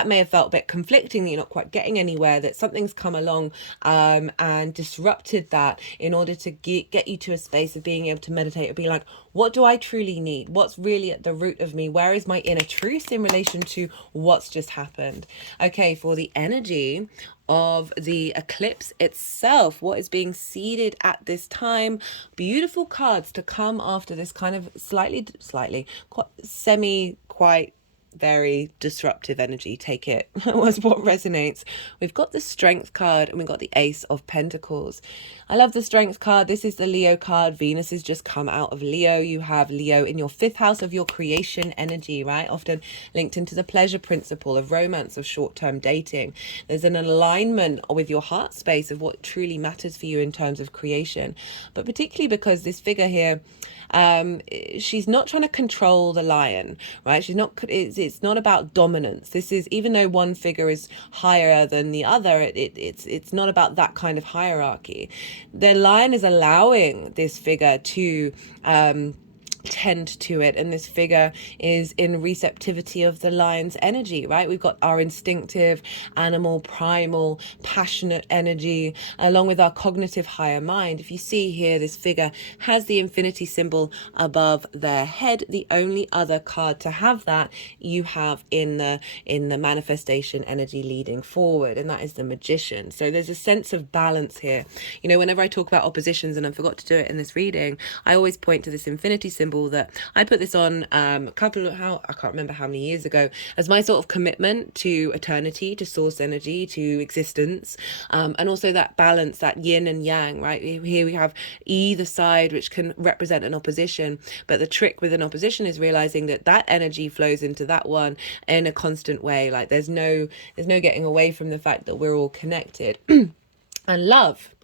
may have felt a bit conflicting, that you're not quite getting anywhere, that something's come along and disrupted that, in order to get you to a space of being able to meditate and be like, what do I truly need? What's really at the root of me? Where is my inner truth in relation to what's just happened? Okay, for the energy of the eclipse itself, what is being seeded at this time, beautiful cards to come after this kind of slightly quite very disruptive energy. Take it was what resonates. We've got the Strength card and we've got the Ace of Pentacles. I love the Strength card. This is the Leo card. Venus has just come out of Leo. You have Leo in your 5th house of your creation energy, right? Often linked into the pleasure principle of romance, of short-term dating. There's an alignment with your heart space of what truly matters for you in terms of creation. But particularly because this figure here, she's not trying to control the lion, right? It's not about dominance. This is, even though one figure is higher than the other, it's not about that kind of hierarchy. The lion is allowing this figure to tend to it, and this figure is in receptivity of the lion's energy, right? We've got our instinctive, animal, primal, passionate energy, along with our cognitive higher mind. If you see here, this figure has the infinity symbol above their head. The only other card to have that you have in the manifestation energy leading forward, and that is the Magician. So there's a sense of balance here. You know, whenever I talk about oppositions, and I forgot to do it in this reading, I always point to this infinity symbol that I put this on I can't remember how many years ago, as my sort of commitment to eternity, to source energy, to existence, and also that balance, that yin and yang, right? Here we have either side, which can represent an opposition, but the trick with an opposition is realizing that energy flows into that one in a constant way. Like there's no getting away from the fact that we're all connected. And love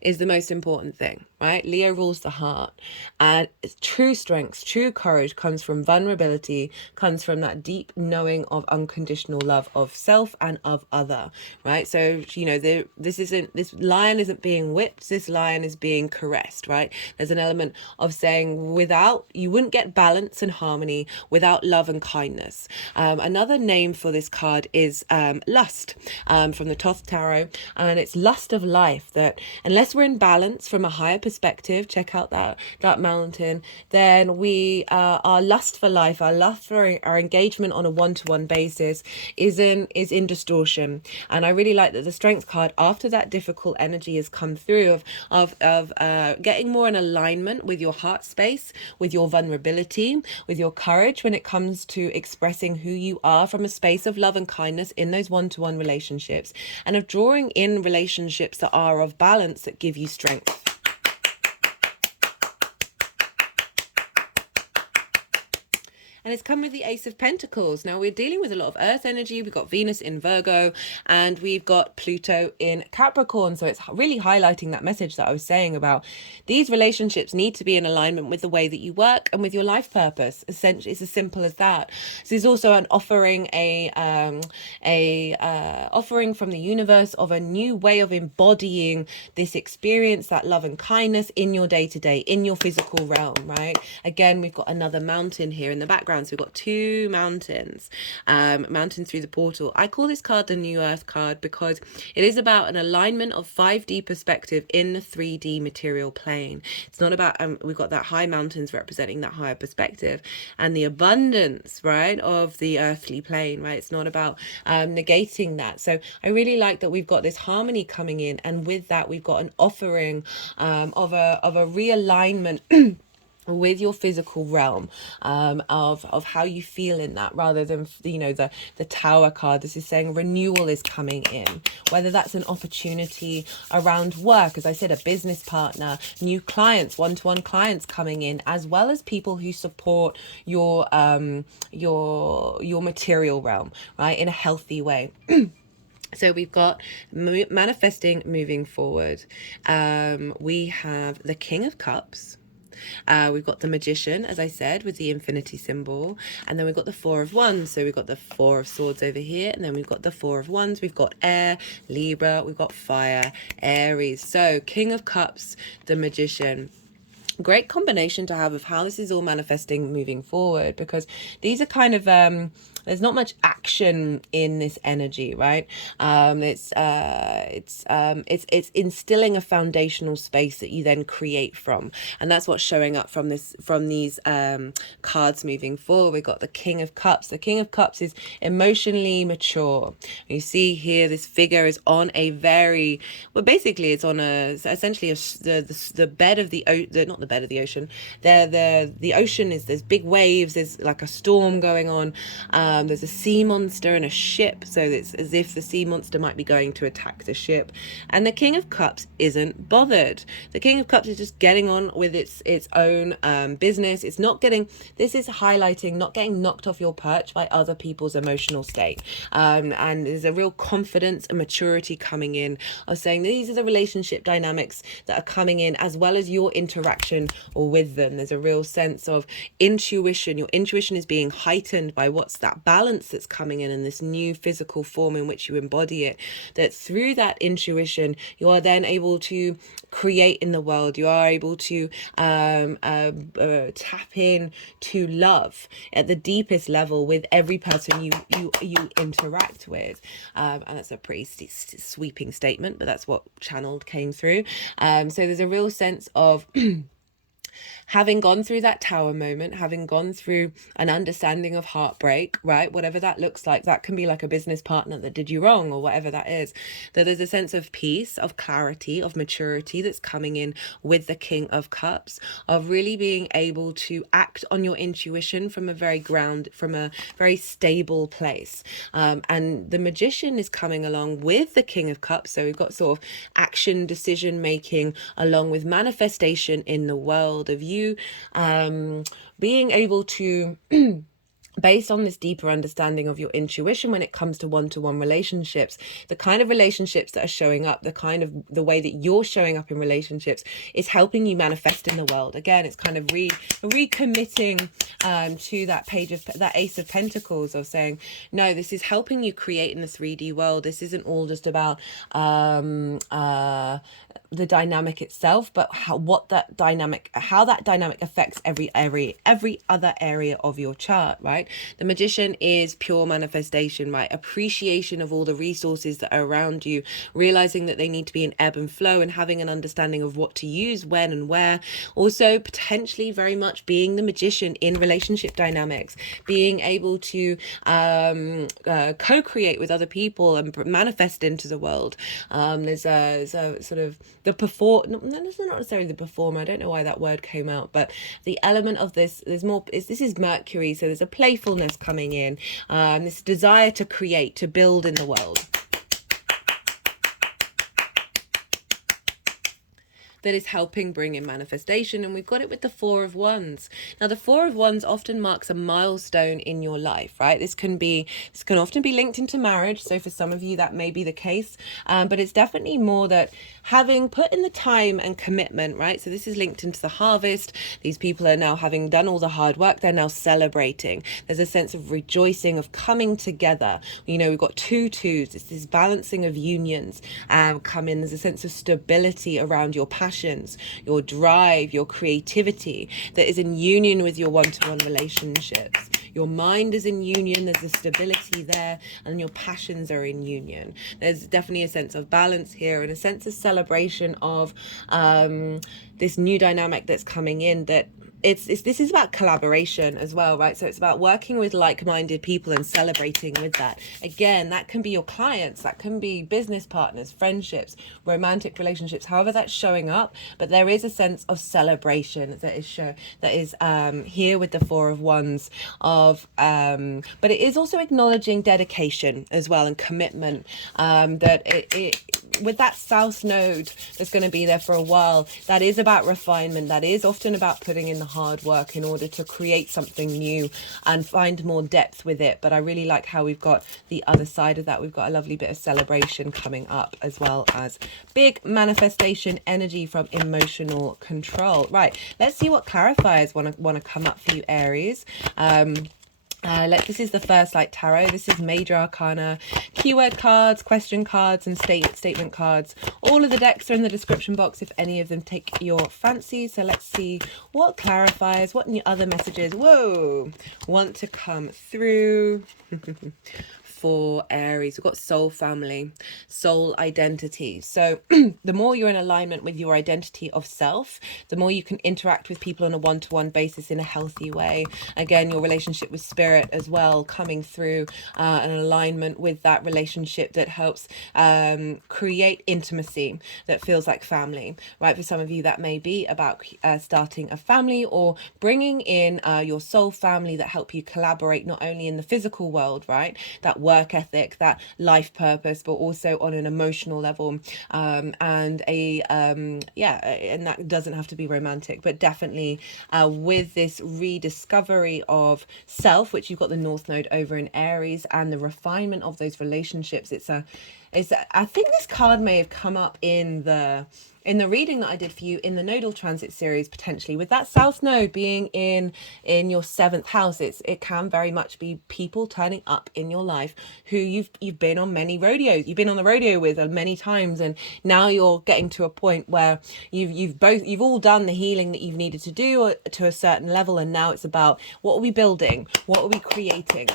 is the most important thing, right? Leo rules the heart, and true strength, true courage comes from vulnerability, comes from that deep knowing of unconditional love of self and of other, right? So, you know, this lion isn't being whipped, this lion is being caressed, right? There's an element of saying you wouldn't get balance and harmony without love and kindness. Another name for this card is lust, from the Thoth Tarot, and it's lust of life, that unless we're in balance from a higher perspective, check out that mountain, then we our lust for life, our lust for our engagement on a one-to-one basis is in distortion. And I really like that the Strength card, after that difficult energy has come through of getting more in alignment with your heart space, with your vulnerability, with your courage when it comes to expressing who you are from a space of love and kindness in those one-to-one relationships, and of drawing in relationships that are of balance, that give you strength. And it's come with the Ace of Pentacles. Now we're dealing with a lot of earth energy. We've got Venus in Virgo and we've got Pluto in Capricorn. So it's really highlighting that message that I was saying about these relationships need to be in alignment with the way that you work and with your life purpose. Essentially, it's as simple as that. So there's also an offering, offering from the universe of a new way of embodying this experience, that love and kindness in your day-to-day, in your physical realm, right? Again, we've got another mountain here in the background. around. So we've got two mountains, mountains through the portal. I call this card the New Earth card because it is about an alignment of 5D perspective in the 3D material plane. It's not about, we've got that high mountains representing that higher perspective and the abundance, right, of the earthly plane, right? It's not about negating that. So I really like that we've got this harmony coming in, and with that we've got an offering of a realignment with your physical realm, of how you feel in that, rather than, you know, the Tower card. This is saying renewal is coming in, whether that's an opportunity around work, as I said, a business partner, new clients, one-to-one clients coming in, as well as people who support your material realm, right, in a healthy way. So we've got manifesting moving forward. We have the King of Cups. We've got the Magician, as I said, with the infinity symbol. And then we've got the Four of Wands. So we've got the Four of Swords over here. And then we've got the Four of Wands. We've got air, Libra. We've got fire, Aries. So King of Cups, the Magician. Great combination to have of how this is all manifesting moving forward, because these are kind of there's not much action in this energy, right? It's instilling a foundational space that you then create from, and that's what's showing up from these cards moving forward. We've got the King of Cups. The King of Cups is emotionally mature. You see here, this figure is on a very, well, basically it's on essentially the bed of the not the bed of the ocean. The ocean is, there's big waves, there's like a storm going on. There's a sea monster and a ship, so it's as if the sea monster might be going to attack the ship. And the King of Cups isn't bothered. The King of Cups is just getting on with its own business. It's not getting, this is highlighting not getting knocked off your perch by other people's emotional state. And there's a real confidence and maturity coming in of saying these are the relationship dynamics that are coming in, as well as your interaction or with them. There's a real sense of intuition. Your intuition is being heightened by what's that balance that's coming in this new physical form in which you embody it. That through that intuition, you are then able to create in the world. You are able to tap in to love at the deepest level with every person you interact with. And that's a pretty sweeping statement, but that's what channeled came through. So there's a real sense of having gone through that Tower moment, having gone through an understanding of heartbreak, right? Whatever that looks like, that can be like a business partner that did you wrong or whatever that is. That there's a sense of peace, of clarity, of maturity that's coming in with the King of Cups, of really being able to act on your intuition from a very stable place. And the Magician is coming along with the King of Cups. So we've got sort of action, decision making, along with manifestation in the world of you being able to based on this deeper understanding of your intuition when it comes to one-to-one relationships, the kind of relationships that are showing up, the way that you're showing up in relationships is helping you manifest in the world. Again, it's kind of recommitting to that page of that Ace of Pentacles, of saying, no, this is helping you create in the 3D world. This isn't all just about the dynamic itself, but how that dynamic affects every other area of your chart, right? The Magician is pure manifestation, right? Appreciation of all the resources that are around you, realizing that they need to be in ebb and flow, and having an understanding of what to use, when and where. Also potentially very much being the Magician in relationship dynamics, being able to co-create with other people and manifest into the world. There's a sort of not necessarily the performer, I don't know why that word came out, but the element of this, this is Mercury, so there's a playfulness coming in, this desire to create, to build in the world, that is helping bring in manifestation. And we've got it with the Four of Wands. Now, the Four of Wands often marks a milestone in your life, right? This can often be linked into marriage. So for some of you, that may be the case. But it's definitely more that having put in the time and commitment, right? So this is linked into the harvest. These people are now, having done all the hard work, they're now celebrating. There's a sense of rejoicing, of coming together. You know, we've got two twos. It's this balancing of unions come in. There's a sense of stability around your passion, your drive, your creativity that is in union with your one-to-one relationships. your mind is in union, there's a stability there, and your passions are in union. There's definitely a sense of balance here and a sense of celebration of this new dynamic that's coming in, that this is about collaboration as well, right? So it's about working with like-minded people and celebrating with that. Again, that can be your clients, that can be business partners, friendships, romantic relationships, however that's showing up. But there is a sense of celebration that is here with the Four of Wands but it is also acknowledging dedication as well and commitment. That it with that South Node that's going to be there for a while, that is about refinement. That is often about putting in the hard work in order to create something new and find more depth with it. But I really like how we've got the other side of that. We've got a lovely bit of celebration coming up, as well as big manifestation energy from emotional control. Right, let's see what clarifiers want to come up for you, Aries. This is the first tarot. This is major arcana, keyword cards, question cards, and statement cards. All of the decks are in the description box if any of them take your fancy. So let's see what clarifiers, what other messages want to come through. For Aries, we've got soul family, soul identity. So the more you're in alignment with your identity of self, the more you can interact with people on a one-to-one basis in a healthy way. Again, your relationship with spirit as well, coming through an alignment with that relationship that helps create intimacy that feels like family, right? For some of you, that may be about starting a family or bringing in your soul family that help you collaborate not only in the physical world, right? That work ethic, that life purpose, but also on an emotional level, and that doesn't have to be romantic, but definitely with this rediscovery of self, which you've got the North Node over in Aries, and the refinement of those relationships. I think this card may have come up in the reading that I did for you in the nodal transit series, potentially with that South Node being in your 7th house. It can very much be people turning up in your life who you've been on many rodeos, you've been on the rodeo with many times, and now you're getting to a point where you've all done the healing that you've needed to do to a certain level, and now it's about what are we building, what are we creating.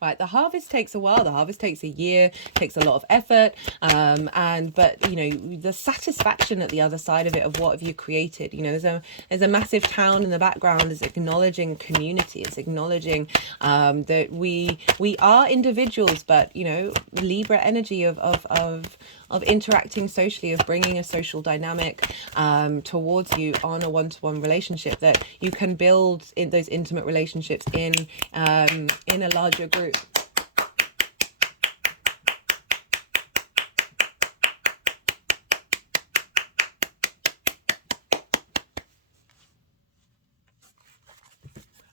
Right, the harvest takes a while. The harvest takes a year, takes a lot of effort, but the satisfaction at the other side of it of what have you created. There's a massive town in the background. It's acknowledging community. It's acknowledging that we are individuals, but Libra energy of interacting socially, of bringing a social dynamic towards you on a one-to-one relationship, that you can build in those intimate relationships in a larger group.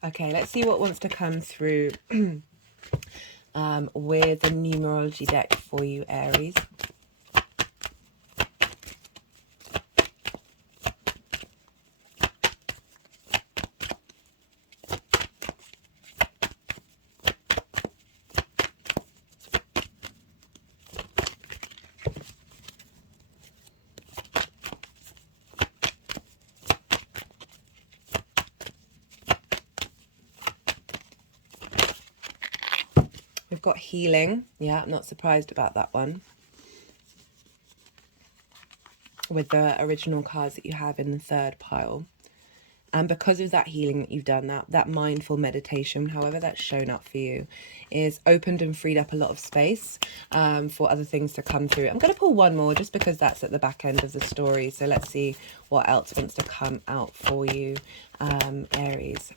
Okay, let's see what wants to come through with the numerology deck for you, Aries. We've got healing. Yeah, I'm not surprised about that one. With the original cards that you have in the 3rd pile. And because of that healing that you've done, that mindful meditation, however that's shown up for you, is opened and freed up a lot of space for other things to come through. I'm going to pull one more just because that's at the back end of the story. So let's see what else wants to come out for you, Aries.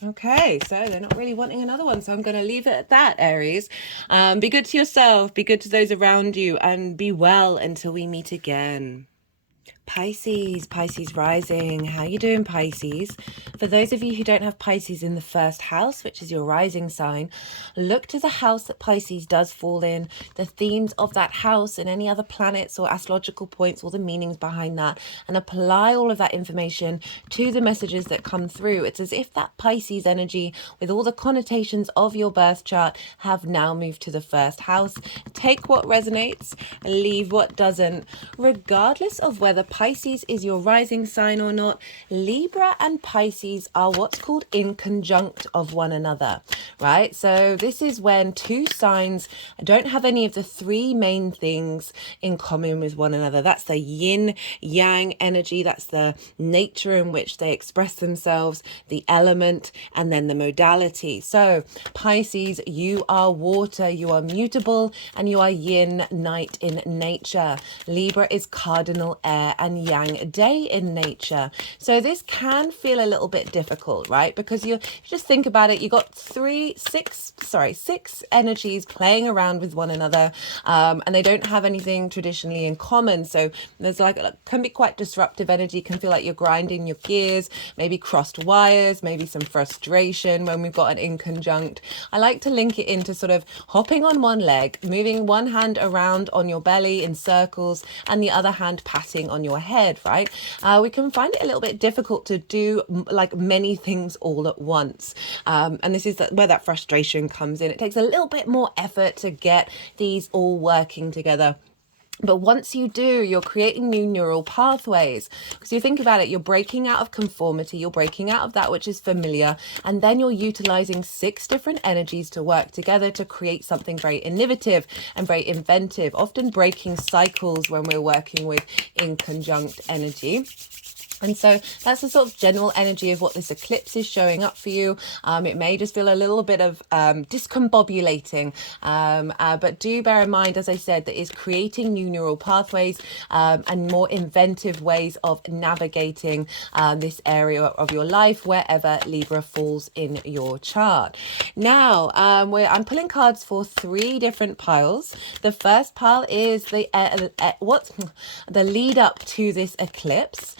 Okay, so they're not really wanting another one, so I'm going to leave it at that, Aries. Be good to yourself, be good to those around you, and be well until we meet again. Pisces rising. How you doing, Pisces? For those of you who don't have Pisces in the first house, which is your rising sign, look to the house that Pisces does fall in, the themes of that house and any other planets or astrological points, all the meanings behind that, and apply all of that information to the messages that come through. It's as if that Pisces energy, with all the connotations of your birth chart, have now moved to the first house. Take what resonates and leave what doesn't. Regardless of whether Pisces is your rising sign or not, Libra and Pisces are what's called in conjunct of one another, right? So this is when two signs don't have any of the three main things in common with one another. That's the yin yang energy. That's the nature in which they express themselves, the element, and then the modality. So Pisces, you are water, you are mutable, and you are yin, night in nature. Libra is cardinal air and yang, day in nature. So this can feel a little bit difficult, right? Because you just think about it, you got six energies playing around with one another, and they don't have anything traditionally in common. So there's can be quite disruptive energy, can feel like you're grinding your gears, maybe crossed wires, maybe some frustration when we've got an inconjunct. I like to link it into sort of hopping on one leg, moving one hand around on your belly in circles and the other hand patting on your head, right? We can find it a little bit difficult to do like many things all at once. And this is where that frustration comes in. It takes a little bit more effort to get these all working together. But once you do, you're creating new neural pathways. Because you think about it, you're breaking out of conformity, you're breaking out of that which is familiar, and then you're utilizing 6 different energies to work together to create something very innovative and very inventive, often breaking cycles when we're working with inconjunct energy. And so that's the sort of general energy of what this eclipse is showing up for you. It may just feel a little bit of discombobulating, but do bear in mind, as I said, that is creating new neural pathways and more inventive ways of navigating this area of your life, wherever Libra falls in your chart. Now, I'm pulling cards for 3 different piles. The first pile is the lead up to this eclipse.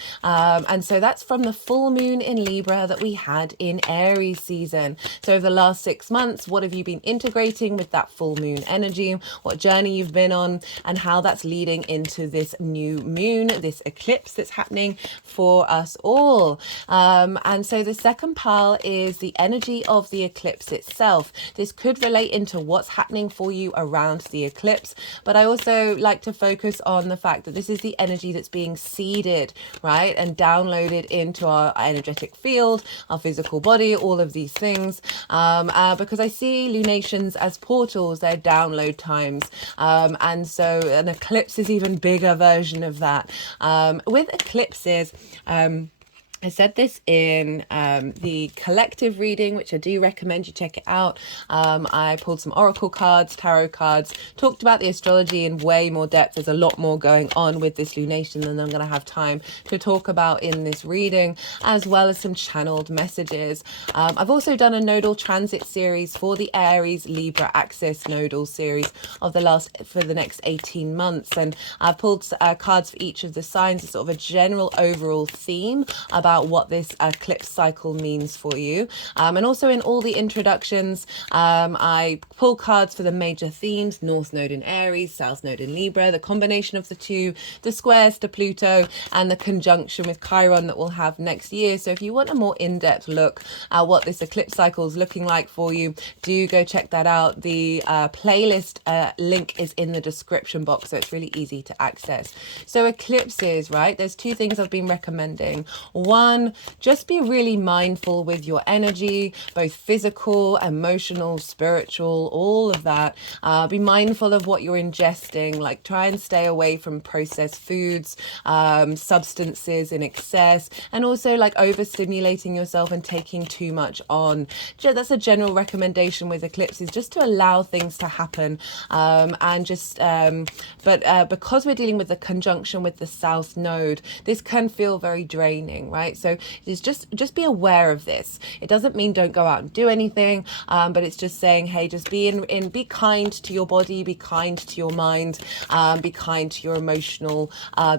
And so that's from the full moon in Libra that we had in Aries season. So over the last 6 months, what have you been integrating with that full moon energy? What journey you've been on, and how that's leading into this new moon, this eclipse that's happening for us all. And so the second pile is the energy of the eclipse itself. This could relate into what's happening for you around the eclipse, but I also like to focus on the fact that this is the energy that's being seeded, right, and downloaded into our energetic field, our physical body, all of these things, because I see lunations as portals, they're download times, and so an eclipse is even bigger version of that. With eclipses, I said this in the collective reading, which I do recommend you check it out. I pulled some oracle cards, tarot cards, talked about the astrology in way more depth. There's a lot more going on with this lunation than I'm going to have time to talk about in this reading, as well as some channeled messages. I've also done a nodal transit series for the Aries Libra axis nodal series for the next 18 months. And I've pulled cards for each of the signs, as sort of a general overall theme about what this eclipse cycle means for you. And also in all the introductions, I pull cards for the major themes: North Node in Aries, South Node in Libra, the combination of the two, the squares to Pluto, and the conjunction with Chiron that we'll have next year. So if you want a more in-depth look at what this eclipse cycle is looking like for you, do go check that out. The playlist link is in the description box, so it's really easy to access. So eclipses, right? There's 2 things I've been recommending. One, just be really mindful with your energy, both physical, emotional, spiritual, all of that. Be mindful of what you're ingesting. Like, try and stay away from processed foods, substances in excess, and also like overstimulating yourself and taking too much on. That's a general recommendation with eclipses, just to allow things to happen. But because we're dealing with the conjunction with the South Node, this can feel very draining, right? right? So it's just be aware of this. It doesn't mean don't go out and do anything, but it's just saying, hey, just be kind to your body, be kind to your mind, be kind to your emotional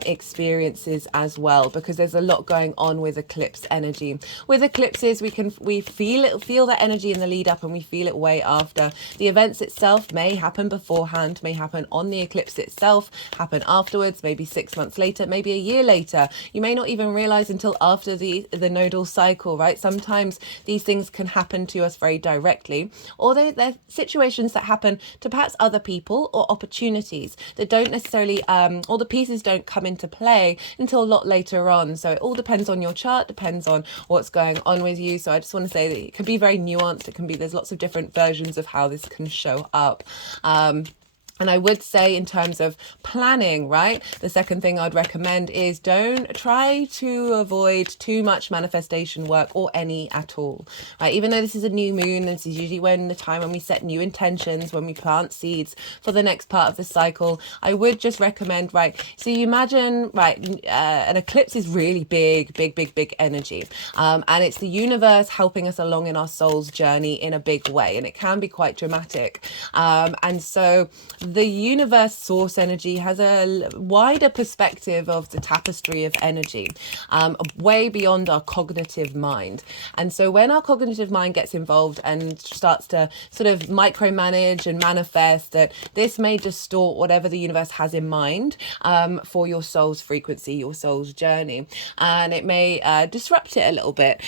experiences as well, because there's a lot going on with eclipse energy. With eclipses, we feel that energy in the lead up, and we feel it way after. The events itself may happen beforehand, may happen on the eclipse itself, happen afterwards, maybe 6 months later, maybe a year later. You may not even realize until after the nodal cycle, right? Sometimes these things can happen to us very directly, or they're situations that happen to perhaps other people, or opportunities that don't necessarily or the pieces don't come into play until a lot later on. So it all depends on your chart, depends on what's going on with you. So I just want to say that it can be very nuanced. It can be, there's lots of different versions of how this can show up. And I would say, in terms of planning, right, the second thing I'd recommend is don't try to avoid too much manifestation work, or any at all, right? Even though this is a new moon, this is usually the time when we set new intentions, when we plant seeds for the next part of the cycle. I would just recommend, right, so you imagine, right, an eclipse is really big energy. And it's the universe helping us along in our soul's journey in a big way. And it can be quite dramatic. And so the universe source energy has a wider perspective of the tapestry of energy, way beyond our cognitive mind. And so when our cognitive mind gets involved and starts to sort of micromanage and manifest, that this may distort whatever the universe has in mind for your soul's frequency, your soul's journey, and it may disrupt it a little bit.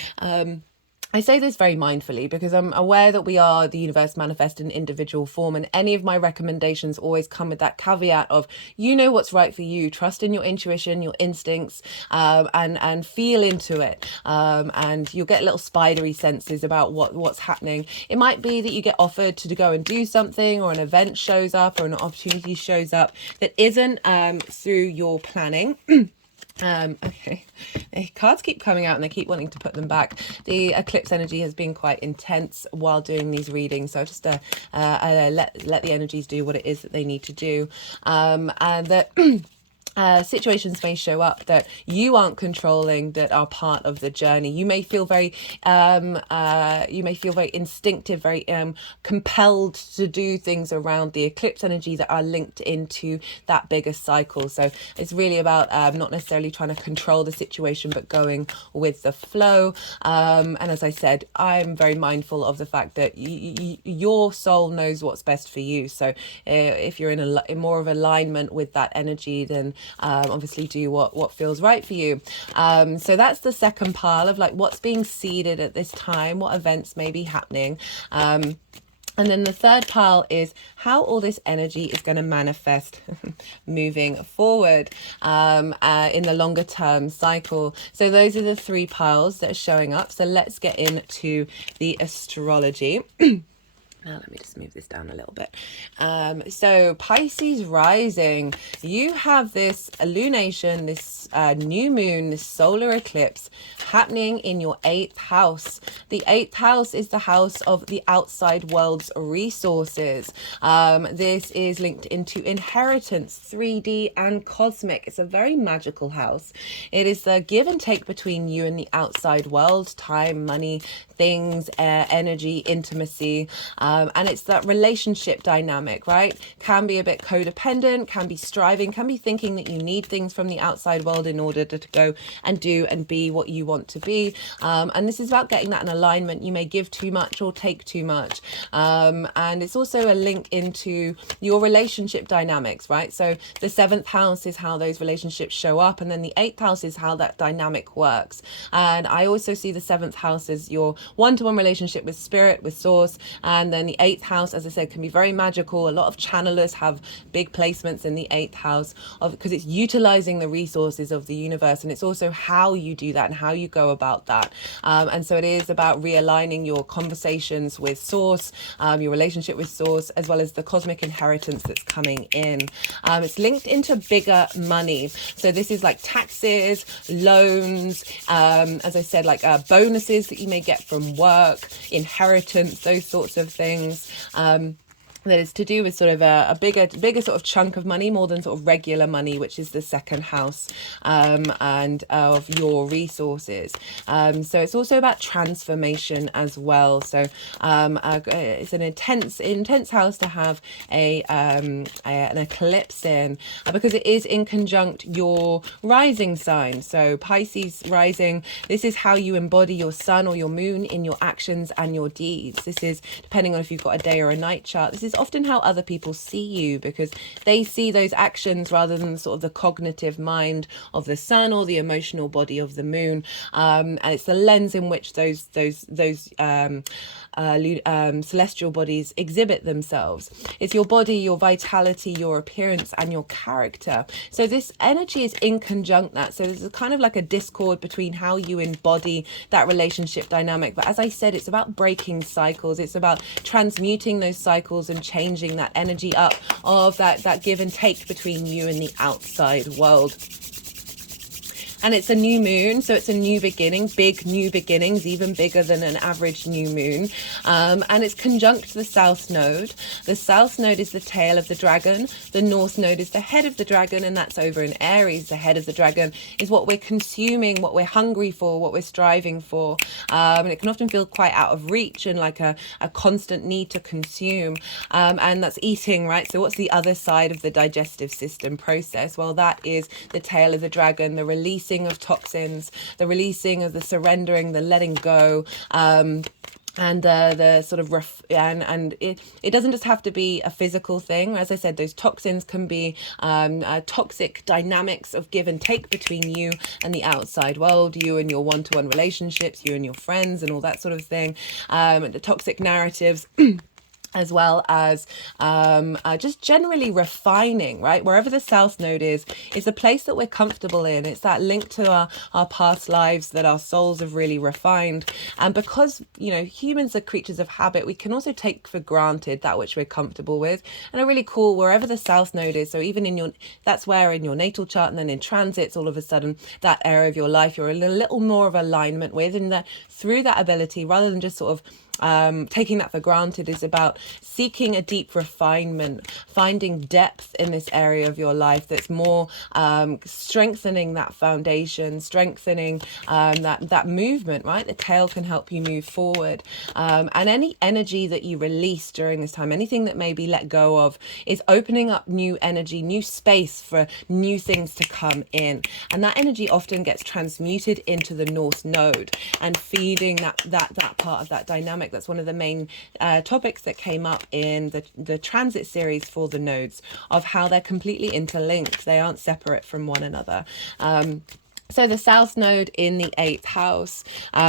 I say this very mindfully because I'm aware that we are the universe manifest in individual form, and any of my recommendations always come with that caveat of, you know what's right for you, trust in your intuition, your instincts, and feel into it, and you'll get little spidery senses about what's happening. It might be that you get offered to go and do something, or an event shows up, or an opportunity shows up that isn't through your planning. Okay, the cards keep coming out and they keep wanting to put them back. The eclipse energy has been quite intense while doing these readings, so just let the energies do what it is that they need to do, and that situations may show up that you aren't controlling, that are part of the journey. You may feel very instinctive, very compelled to do things around the eclipse energy that are linked into that bigger cycle. So it's really about not necessarily trying to control the situation, but going with the flow. And as I said, I'm very mindful of the fact that your soul knows what's best for you. So if you're in more of alignment with that energy, then obviously do what feels right for you. So that's the second pile of like what's being seeded at this time, what events may be happening. And then the third pile is how all this energy is going to manifest moving forward in the longer term cycle. So those are the three piles that are showing up. So let's get into the astrology. Now let me just move this down a little bit. So Pisces rising, you have this lunation, this new moon, this solar eclipse happening in your 8th house. The 8th house is the house of the outside world's resources. This is linked into inheritance, 3D and cosmic. It's a very magical house. It is the give and take between you and the outside world, time, money, things, energy, intimacy. And it's that relationship dynamic, right? Can be a bit codependent, can be striving, can be thinking that you need things from the outside world in order to go and do and be what you want to be. And this is about getting that in alignment. You may give too much or take too much. And it's also a link into your relationship dynamics, right? So the 7th house is how those relationships show up. And then the 8th house is how that dynamic works. And I also see the 7th house as your one-to-one relationship with spirit, with source. And then the 8th house, as I said, can be very magical. A lot of channelers have big placements in the 8th house because it's utilizing the resources of the universe. And it's also how you do that and how you go about that. And so it is about realigning your conversations with source, your relationship with source, as well as the cosmic inheritance that's coming in. It's linked into bigger money. So this is like taxes, loans, as I said, like bonuses that you may get from work, inheritance, those sorts of things. that is to do with sort of a bigger sort of chunk of money, more than sort of regular money, which is the second house, and of your resources. So it's also about transformation as well. So it's an intense house to have an eclipse in, because it is in conjunct your rising sign. So Pisces rising, this is how you embody your sun or your moon in your actions and your deeds. This is depending on if you've got a day or a night chart. This is often how other people see you, because they see those actions rather than sort of the cognitive mind of the sun or the emotional body of the moon, and it's the lens in which those celestial bodies exhibit themselves. It's your body, your vitality, your appearance, and your character. So this energy is in conjunct that. So there's kind of like a discord between how you embody that relationship dynamic. But as I said, it's about breaking cycles. It's about transmuting those cycles and changing that energy up of that give and take between you and the outside world. And it's a new moon, so it's a new beginning, big new beginnings, even bigger than an average new moon. And it's conjunct the south node. The south node is the tail of the dragon. The north node is the head of the dragon, and that's over in Aries. The head of the dragon is what we're consuming, what we're hungry for, what we're striving for. And it can often feel quite out of reach and like a constant need to consume. And that's eating, right? So what's the other side of the digestive system process? Well, that is the tail of the dragon, the releasing of toxins, the releasing of the surrendering, the letting go, and the sort of and it doesn't just have to be a physical thing. As I said, those toxins can be toxic dynamics of give and take between you and the outside world, you and your one-to-one relationships, you and your friends, and all that sort of thing. The toxic narratives. As well as just generally refining, right? Wherever the south node is a place that we're comfortable in. It's that link to our past lives that our souls have really refined. And because, you know, humans are creatures of habit, we can also take for granted that which we're comfortable with. And are really cool wherever the south node is. So even in your, that's where in your natal chart and then in transits, all of a sudden that area of your life, you're in a little more of alignment with, and that through that ability, rather than just sort of taking that for granted, is about seeking a deep refinement, finding depth in this area of your life that's more strengthening that foundation, strengthening that movement, right? The tail can help you move forward. And any energy that you release during this time, anything that may be let go of, is opening up new energy, new space for new things to come in. And that energy often gets transmuted into the north node and feeding that part of that dynamic. That's one of the main topics that came up in the transit series for the nodes, of how they're completely interlinked. They aren't separate from one another. So the south node in the 8th house,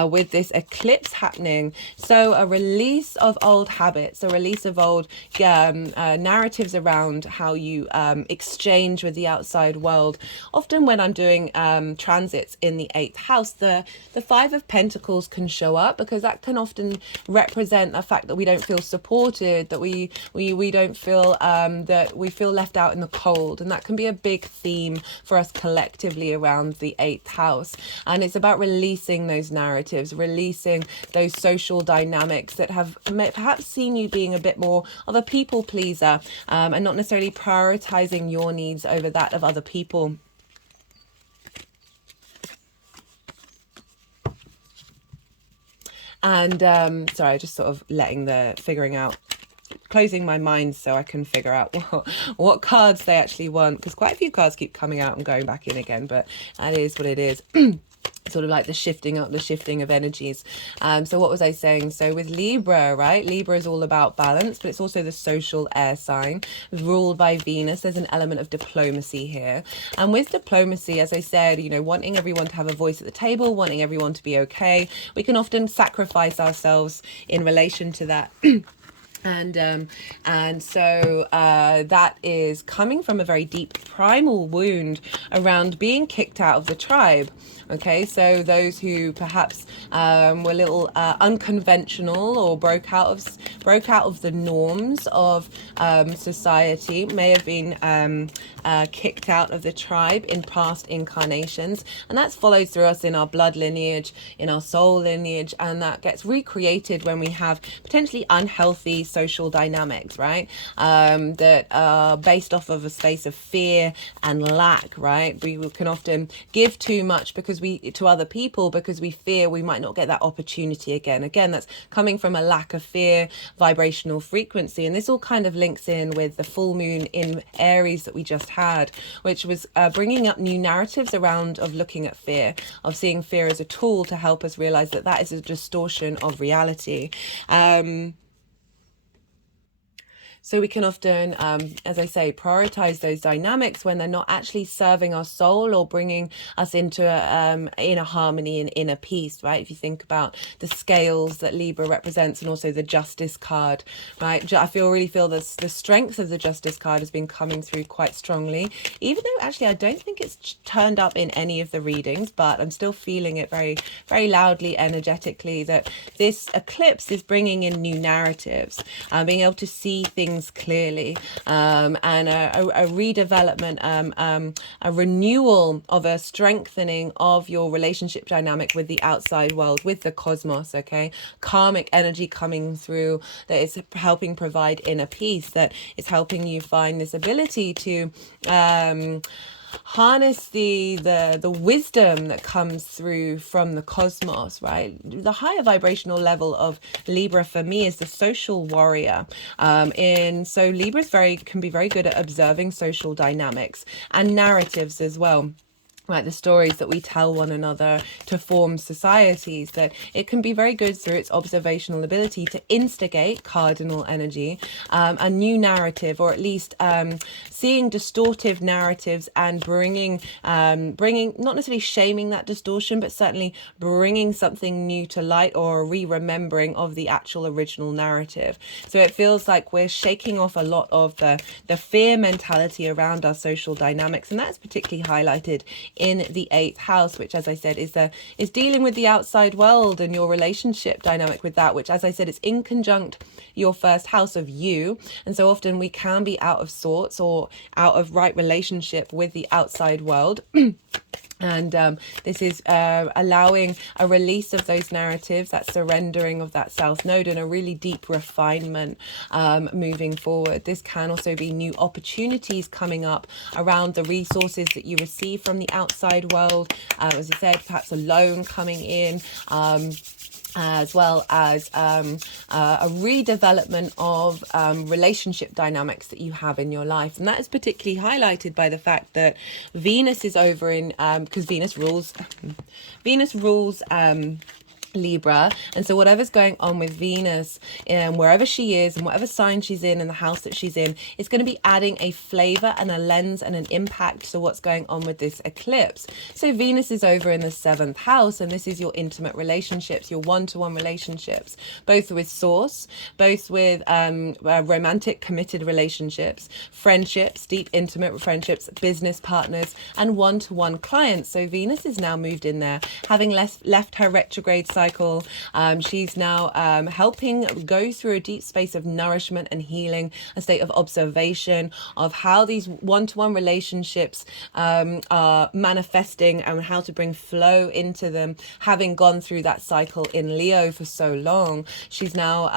with this eclipse happening. So a release of old habits, a release of old narratives around how you exchange with the outside world. Often when I'm doing transits in the 8th house, the 5 of Pentacles can show up, because that can often represent the fact that we don't feel supported, that we don't feel that we feel left out in the cold. And that can be a big theme for us collectively around the 8th house. And it's about releasing those narratives, releasing those social dynamics that have perhaps seen you being a bit more of a people pleaser, and not necessarily prioritizing your needs over that of other people. And sorry, just sort of figuring out, closing my mind so I can figure out what cards they actually want, because quite a few cards keep coming out and going back in again, but that is what it is. Sort of like the shifting of energies. So what was I saying? So with Libra, right? Libra is all about balance, but it's also the social air sign ruled by Venus. There's an element of diplomacy here. And with diplomacy, as I said, you know, wanting everyone to have a voice at the table, wanting everyone to be okay, we can often sacrifice ourselves in relation to that. And so that is coming from a very deep primal wound around being kicked out of the tribe. Okay, so those who perhaps were a little unconventional or broke out of the norms of society may have been kicked out of the tribe in past incarnations, and that's followed through us in our blood lineage, in our soul lineage, and that gets recreated when we have potentially unhealthy social dynamics, right? That are based off of a space of fear and lack, right? We can often give too much to other people because we fear we might not get that opportunity again. Again, that's coming from a lack of fear, vibrational frequency, and this all kind of links in with the full moon in Aries that we just had, which was bringing up new narratives around of looking at fear, of seeing fear as a tool to help us realize that that is a distortion of reality. So we can often, as I say, prioritize those dynamics when they're not actually serving our soul or bringing us into inner harmony and inner peace, right? If you think about the scales that Libra represents, and also the Justice card, right? I really feel this, the strength of the Justice card has been coming through quite strongly, even though actually I don't think it's turned up in any of the readings, but I'm still feeling it very, very loudly, energetically, that this eclipse is bringing in new narratives, being able to see things clearly, and a redevelopment, a renewal of a strengthening of your relationship dynamic with the outside world, with the cosmos. Okay, karmic energy coming through that is helping provide inner peace, that is helping you find this ability to harness the wisdom that comes through from the cosmos, right? The higher vibrational level of Libra for me is the social warrior, so Libra can be very good at observing social dynamics and narratives as well, like the stories that we tell one another to form societies, that it can be very good through its observational ability to instigate cardinal energy, a new narrative, or at least seeing distortive narratives and bringing not necessarily shaming that distortion, but certainly bringing something new to light, or a re-remembering of the actual original narrative. So it feels like we're shaking off a lot of the fear mentality around our social dynamics, and that's particularly highlighted in the 8th house, which, as I said, is dealing with the outside world and your relationship dynamic with that, which, as I said, is in conjunct your first house of you. And so often we can be out of sorts or out of right relationship with the outside world. And this is allowing a release of those narratives, that surrendering of that South Node, and a really deep refinement moving forward. This can also be new opportunities coming up around the resources that you receive from the outside world. As I said, perhaps a loan coming in. As well as a redevelopment of relationship dynamics that you have in your life. And that is particularly highlighted by the fact that Venus is over in, because Venus rules Libra, and so whatever's going on with Venus, wherever she is and whatever sign she's in and the house that she's in, is going to be adding a flavor and a lens and an impact to what's going on with this eclipse. So Venus is over in the 7th house, and this is your intimate relationships, your one-to-one relationships, both with source, both with romantic committed relationships, friendships, deep intimate friendships, business partners, and one-to-one clients. So Venus is now moved in there, having left her retrograde cycle. She's now helping go through a deep space of nourishment and healing, a state of observation of how these one-to-one relationships are manifesting and how to bring flow into them. Having gone through that cycle in Leo for so long, she's now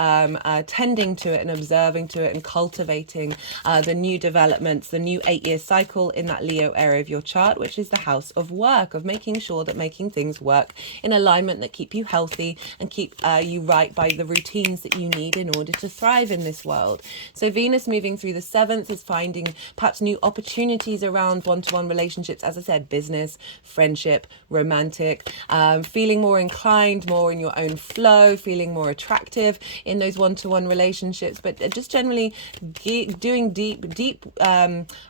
tending to it and observing to it and cultivating the new developments, the new 8-year cycle in that Leo area of your chart, which is the house of work, of making sure that making things work in alignment, that keep you healthy and keep you right by the routines that you need in order to thrive in this world. So Venus moving through the 7th is finding perhaps new opportunities around one-to-one relationships, as I said, business, friendship, romantic, feeling more inclined, more in your own flow, feeling more attractive in those one-to-one relationships, but just generally doing deep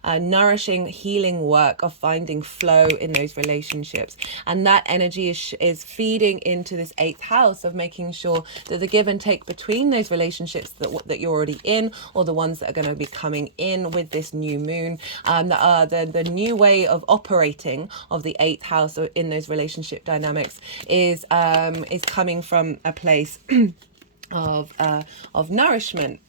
nourishing, healing work of finding flow in those relationships. And that energy is feeding into this eighth house of making sure that the give and take between those relationships that you're already in, or the ones that are going to be coming in with this new moon, that are the new way of operating of the eighth house in those relationship dynamics is coming from a place of nourishment.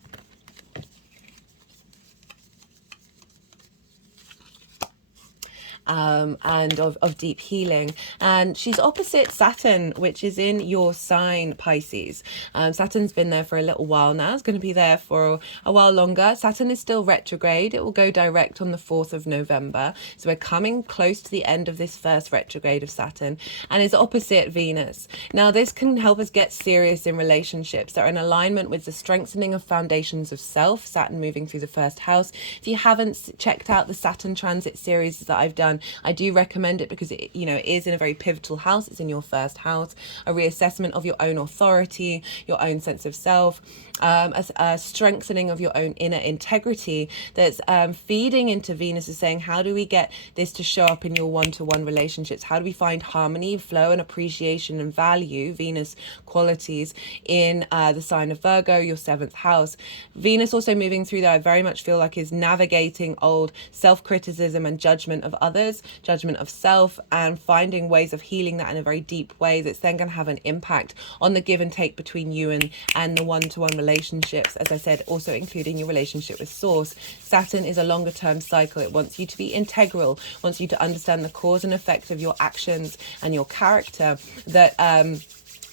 And of deep healing. And she's opposite Saturn, which is in your sign, Pisces. Saturn's been there for a little while now. It's going to be there for a while longer. Saturn is still retrograde. It will go direct on the 4th of November. So we're coming close to the end of this first retrograde of Saturn, and is opposite Venus. Now, this can help us get serious in relationships that are in alignment with the strengthening of foundations of self, Saturn moving through the first house. If you haven't checked out the Saturn transit series that I've done, I do recommend it because it, it is in a very pivotal house. It's in your first house, a reassessment of your own authority, your own sense of self, a strengthening of your own inner integrity that's feeding into Venus, is saying, how do we get this to show up in your one-to-one relationships? How do we find harmony, flow, and appreciation and value, Venus qualities, in the sign of Virgo, your 7th house? Venus also moving through there, I very much feel like, is navigating old self-criticism and judgment of others, judgment of self, and finding ways of healing that in a very deep way that's then going to have an impact on the give and take between you and the one-to-one relationships, as I said, also including your relationship with Source. Saturn is a longer term cycle. It wants you to be integral, wants you to understand the cause and effect of your actions and your character that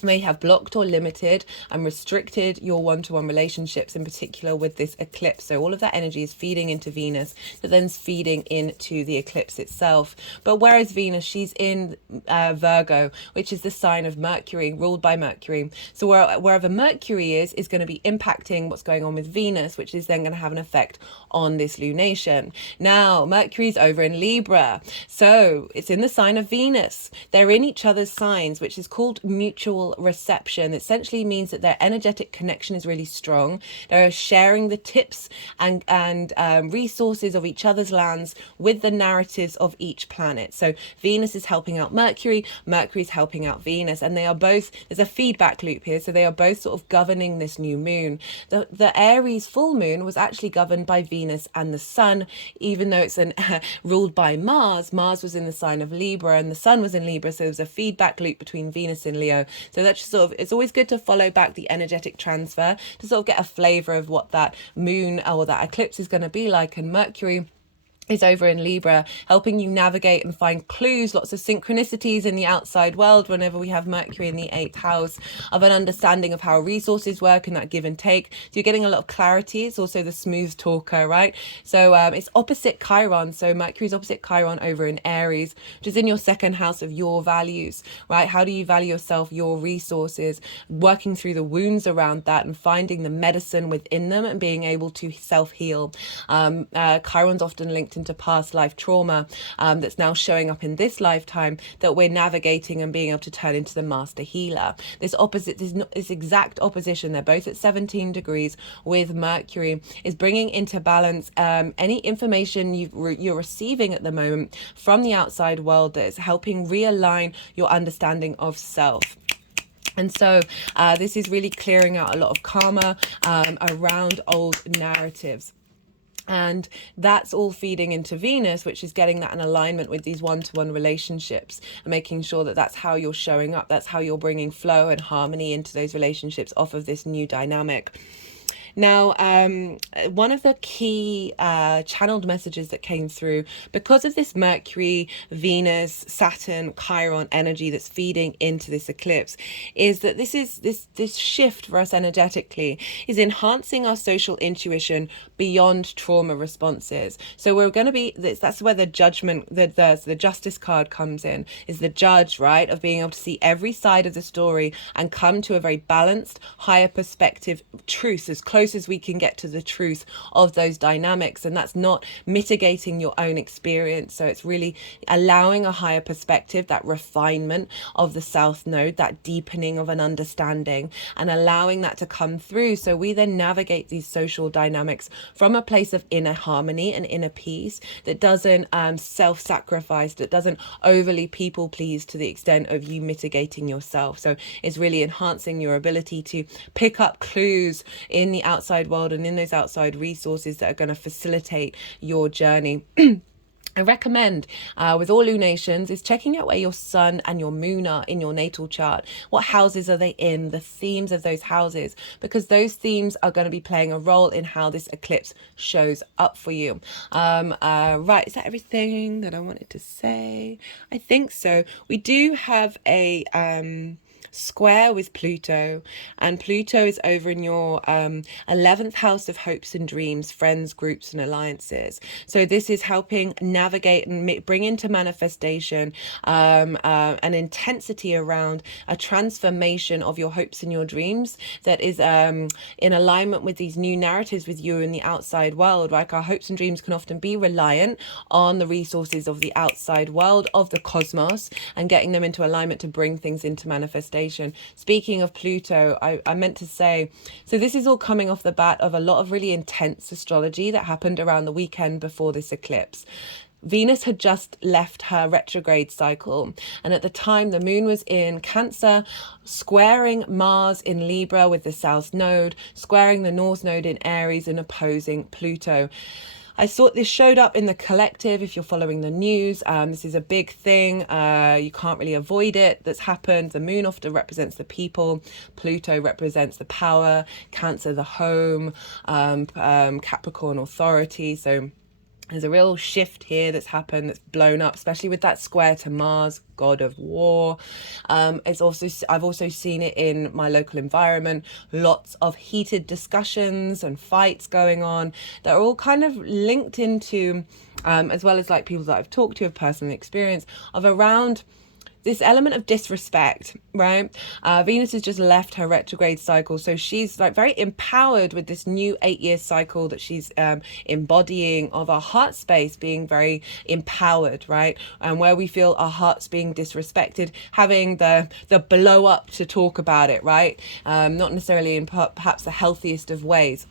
may have blocked or limited and restricted your one-to-one relationships, in particular with this eclipse. So all of that energy is feeding into Venus, that then's feeding into the eclipse itself. But whereas Venus, she's in Virgo, which is the sign of Mercury, ruled by Mercury. So wherever Mercury is going to be impacting what's going on with Venus, which is then going to have an effect on this lunation. Now, Mercury's over in Libra, so it's in the sign of Venus. They're in each other's signs, which is called mutual reception. It essentially means that their energetic connection is really strong. They're sharing the tips and resources of each other's lands with the narratives of each planet. So Venus is helping out Mercury, Mercury's helping out Venus, and they are both, there's a feedback loop here, so they are both sort of governing this new moon. The Aries full moon was actually governed by Venus and the Sun, even though it's ruled by Mars. Mars was in the sign of Libra and the Sun was in Libra, so there's a feedback loop between Venus and Leo. So that's just sort of, it's always good to follow back the energetic transfer to sort of get a flavor of what that moon or that eclipse is going to be like. And Mercury is over in Libra, helping you navigate and find clues, lots of synchronicities in the outside world whenever we have Mercury in the 8th house, of an understanding of how resources work and that give and take. So you're getting a lot of clarity. It's also the smooth talker, right? So it's opposite Chiron. So Mercury's opposite Chiron over in Aries, which is in your 2nd house of your values, right? How do you value yourself, your resources, working through the wounds around that and finding the medicine within them and being able to self-heal. Chiron's often linked into past life trauma that's now showing up in this lifetime that we're navigating and being able to turn into the master healer. This exact opposition, they're both at 17 degrees with Mercury, is bringing into balance any information you're receiving at the moment from the outside world that is helping realign your understanding of self. And so this is really clearing out a lot of karma around old narratives. And that's all feeding into Venus, which is getting that in alignment with these one-to-one relationships and making sure that that's how you're showing up. That's how you're bringing flow and harmony into those relationships off of this new dynamic. Now, one of the key channeled messages that came through because of this Mercury, Venus, Saturn, Chiron energy that's feeding into this eclipse is that this shift for us energetically is enhancing our social intuition beyond trauma responses. So we're going to be, that's where the judgment, the justice card comes in, is the judge, right, of being able to see every side of the story and come to a very balanced, higher perspective truth as close close as we can get to the truth of those dynamics. And that's not mitigating your own experience. So it's really allowing a higher perspective, that refinement of the South Node, that deepening of an understanding, and allowing that to come through. So we then navigate these social dynamics from a place of inner harmony and inner peace that doesn't self-sacrifice, that doesn't overly people please to the extent of you mitigating yourself. So it's really enhancing your ability to pick up clues in the outside world and in those outside resources that are going to facilitate your journey. I recommend with all lunations is checking out where your sun and your moon are in your natal chart. What houses are they in? The themes of those houses, because those themes are going to be playing a role in how this eclipse shows up for you. Right, is that everything that I wanted to say? I think so. We do have a square with Pluto, and Pluto is over in your 11th house of hopes and dreams, friends, groups and alliances. So this is helping navigate and bring into manifestation an intensity around a transformation of your hopes and your dreams that is in alignment with these new narratives with you in the outside world. Like, our hopes and dreams can often be reliant on the resources of the outside world, of the cosmos, and getting them into alignment to bring things into manifestation. Speaking of Pluto, I meant to say, so this is all coming off the bat of a lot of really intense astrology that happened around the weekend before this eclipse. Venus had just left her retrograde cycle, and at the time the moon was in Cancer, squaring Mars in Libra with the South Node, squaring the North Node in Aries, and opposing Pluto. I thought this showed up in the collective. If you're following the news, this is a big thing. You can't really avoid it. That's happened. The moon often represents the people. Pluto represents the power. Cancer, the home. Capricorn, authority. So there's a real shift here that's happened, that's blown up, especially with that square to Mars, god of war. I've also seen it in my local environment. Lots of heated discussions and fights going on that are all kind of linked into, as well as like people that I've talked to of personal experience, of around this element of disrespect, right? Venus has just left her retrograde cycle, so she's like very empowered with this new 8-year cycle that she's embodying, of our heart space being very empowered, right? And where we feel our hearts being disrespected, having the blow up to talk about it, right? Not necessarily in perhaps the healthiest of ways.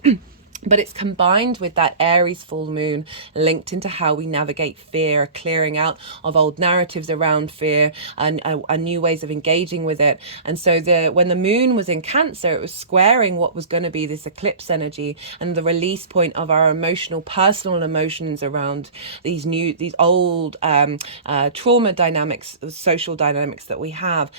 But it's combined with that Aries full moon linked into how we navigate fear, a clearing out of old narratives around fear and new ways of engaging with it. And so when the moon was in Cancer, it was squaring what was going to be this eclipse energy and the release point of our emotional, personal emotions around these old trauma dynamics, social dynamics that we have.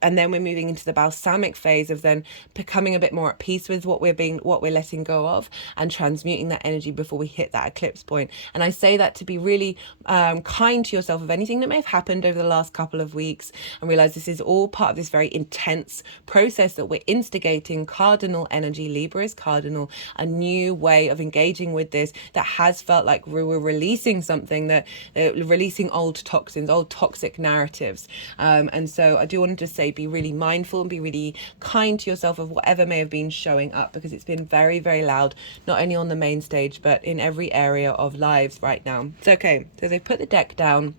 And then we're moving into the balsamic phase of then becoming a bit more at peace with what we're letting go of, and transmuting that energy before we hit that eclipse point. And I say that to be really kind to yourself of anything that may have happened over the last couple of weeks, and realize this is all part of this very intense process that we're instigating. Cardinal energy, Libra is cardinal, a new way of engaging with this that has felt like we were releasing something, that releasing old toxins, old toxic narratives. And so I do want to just say, be really mindful and be really kind to yourself of whatever may have been showing up, because it's been very, very loud, not only on the main stage, but in every area of lives right now. It's okay. So they've put the deck down,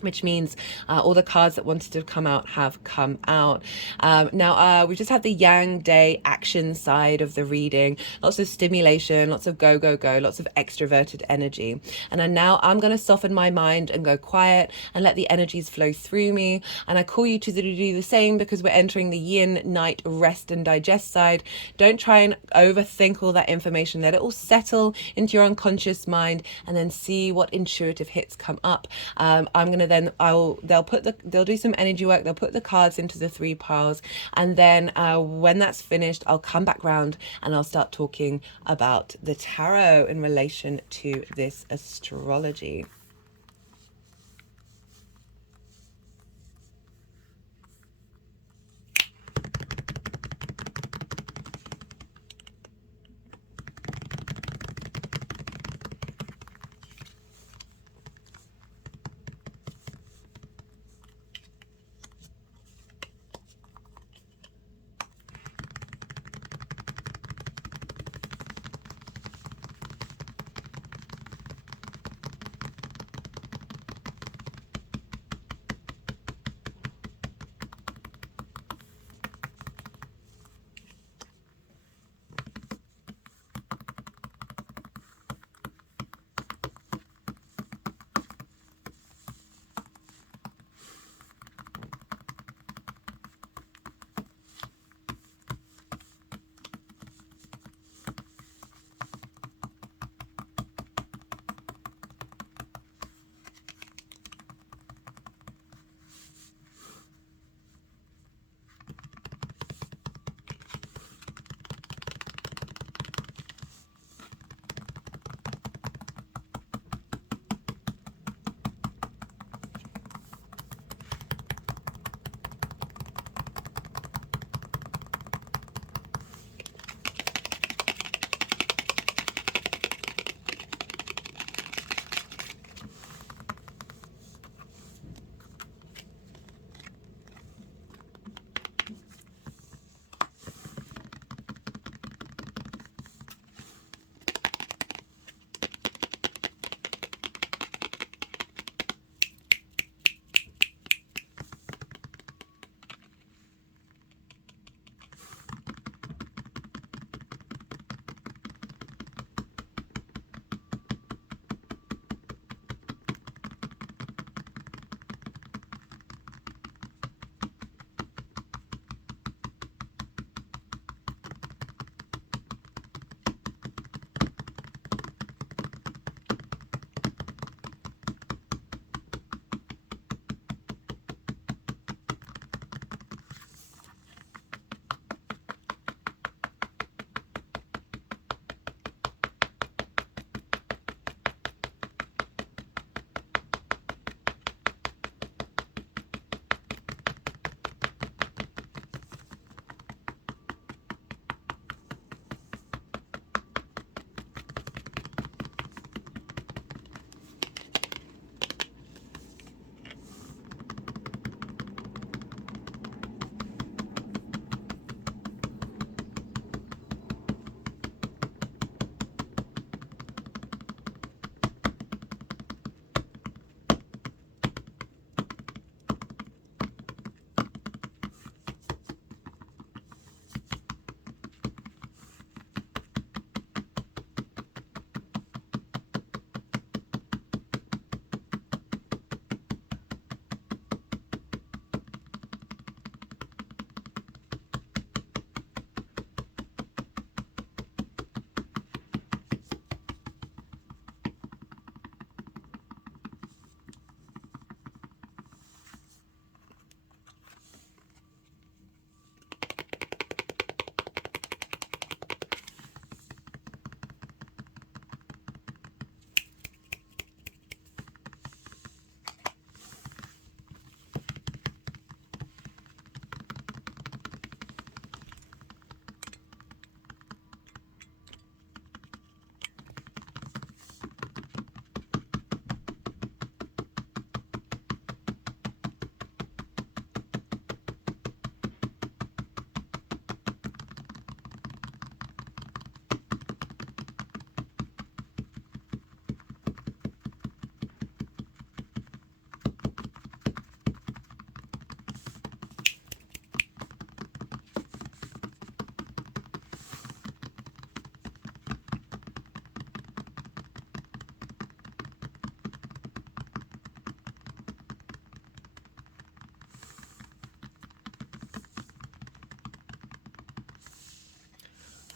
which means all the cards that wanted to come out have come out. Now, we've just had the Yang Day action side of the reading. Lots of stimulation, lots of go, go, go, lots of extroverted energy. And now I'm going to soften my mind and go quiet and let the energies flow through me. And I call you to do the same, because we're entering the yin, night, rest and digest side. Don't try and overthink all that information. Let it all settle into your unconscious mind, and then see what intuitive hits come up. I'm going to they'll do some energy work, they'll put the cards into the 3 piles, and then when that's finished, I'll come back round and I'll start talking about the tarot in relation to this astrology.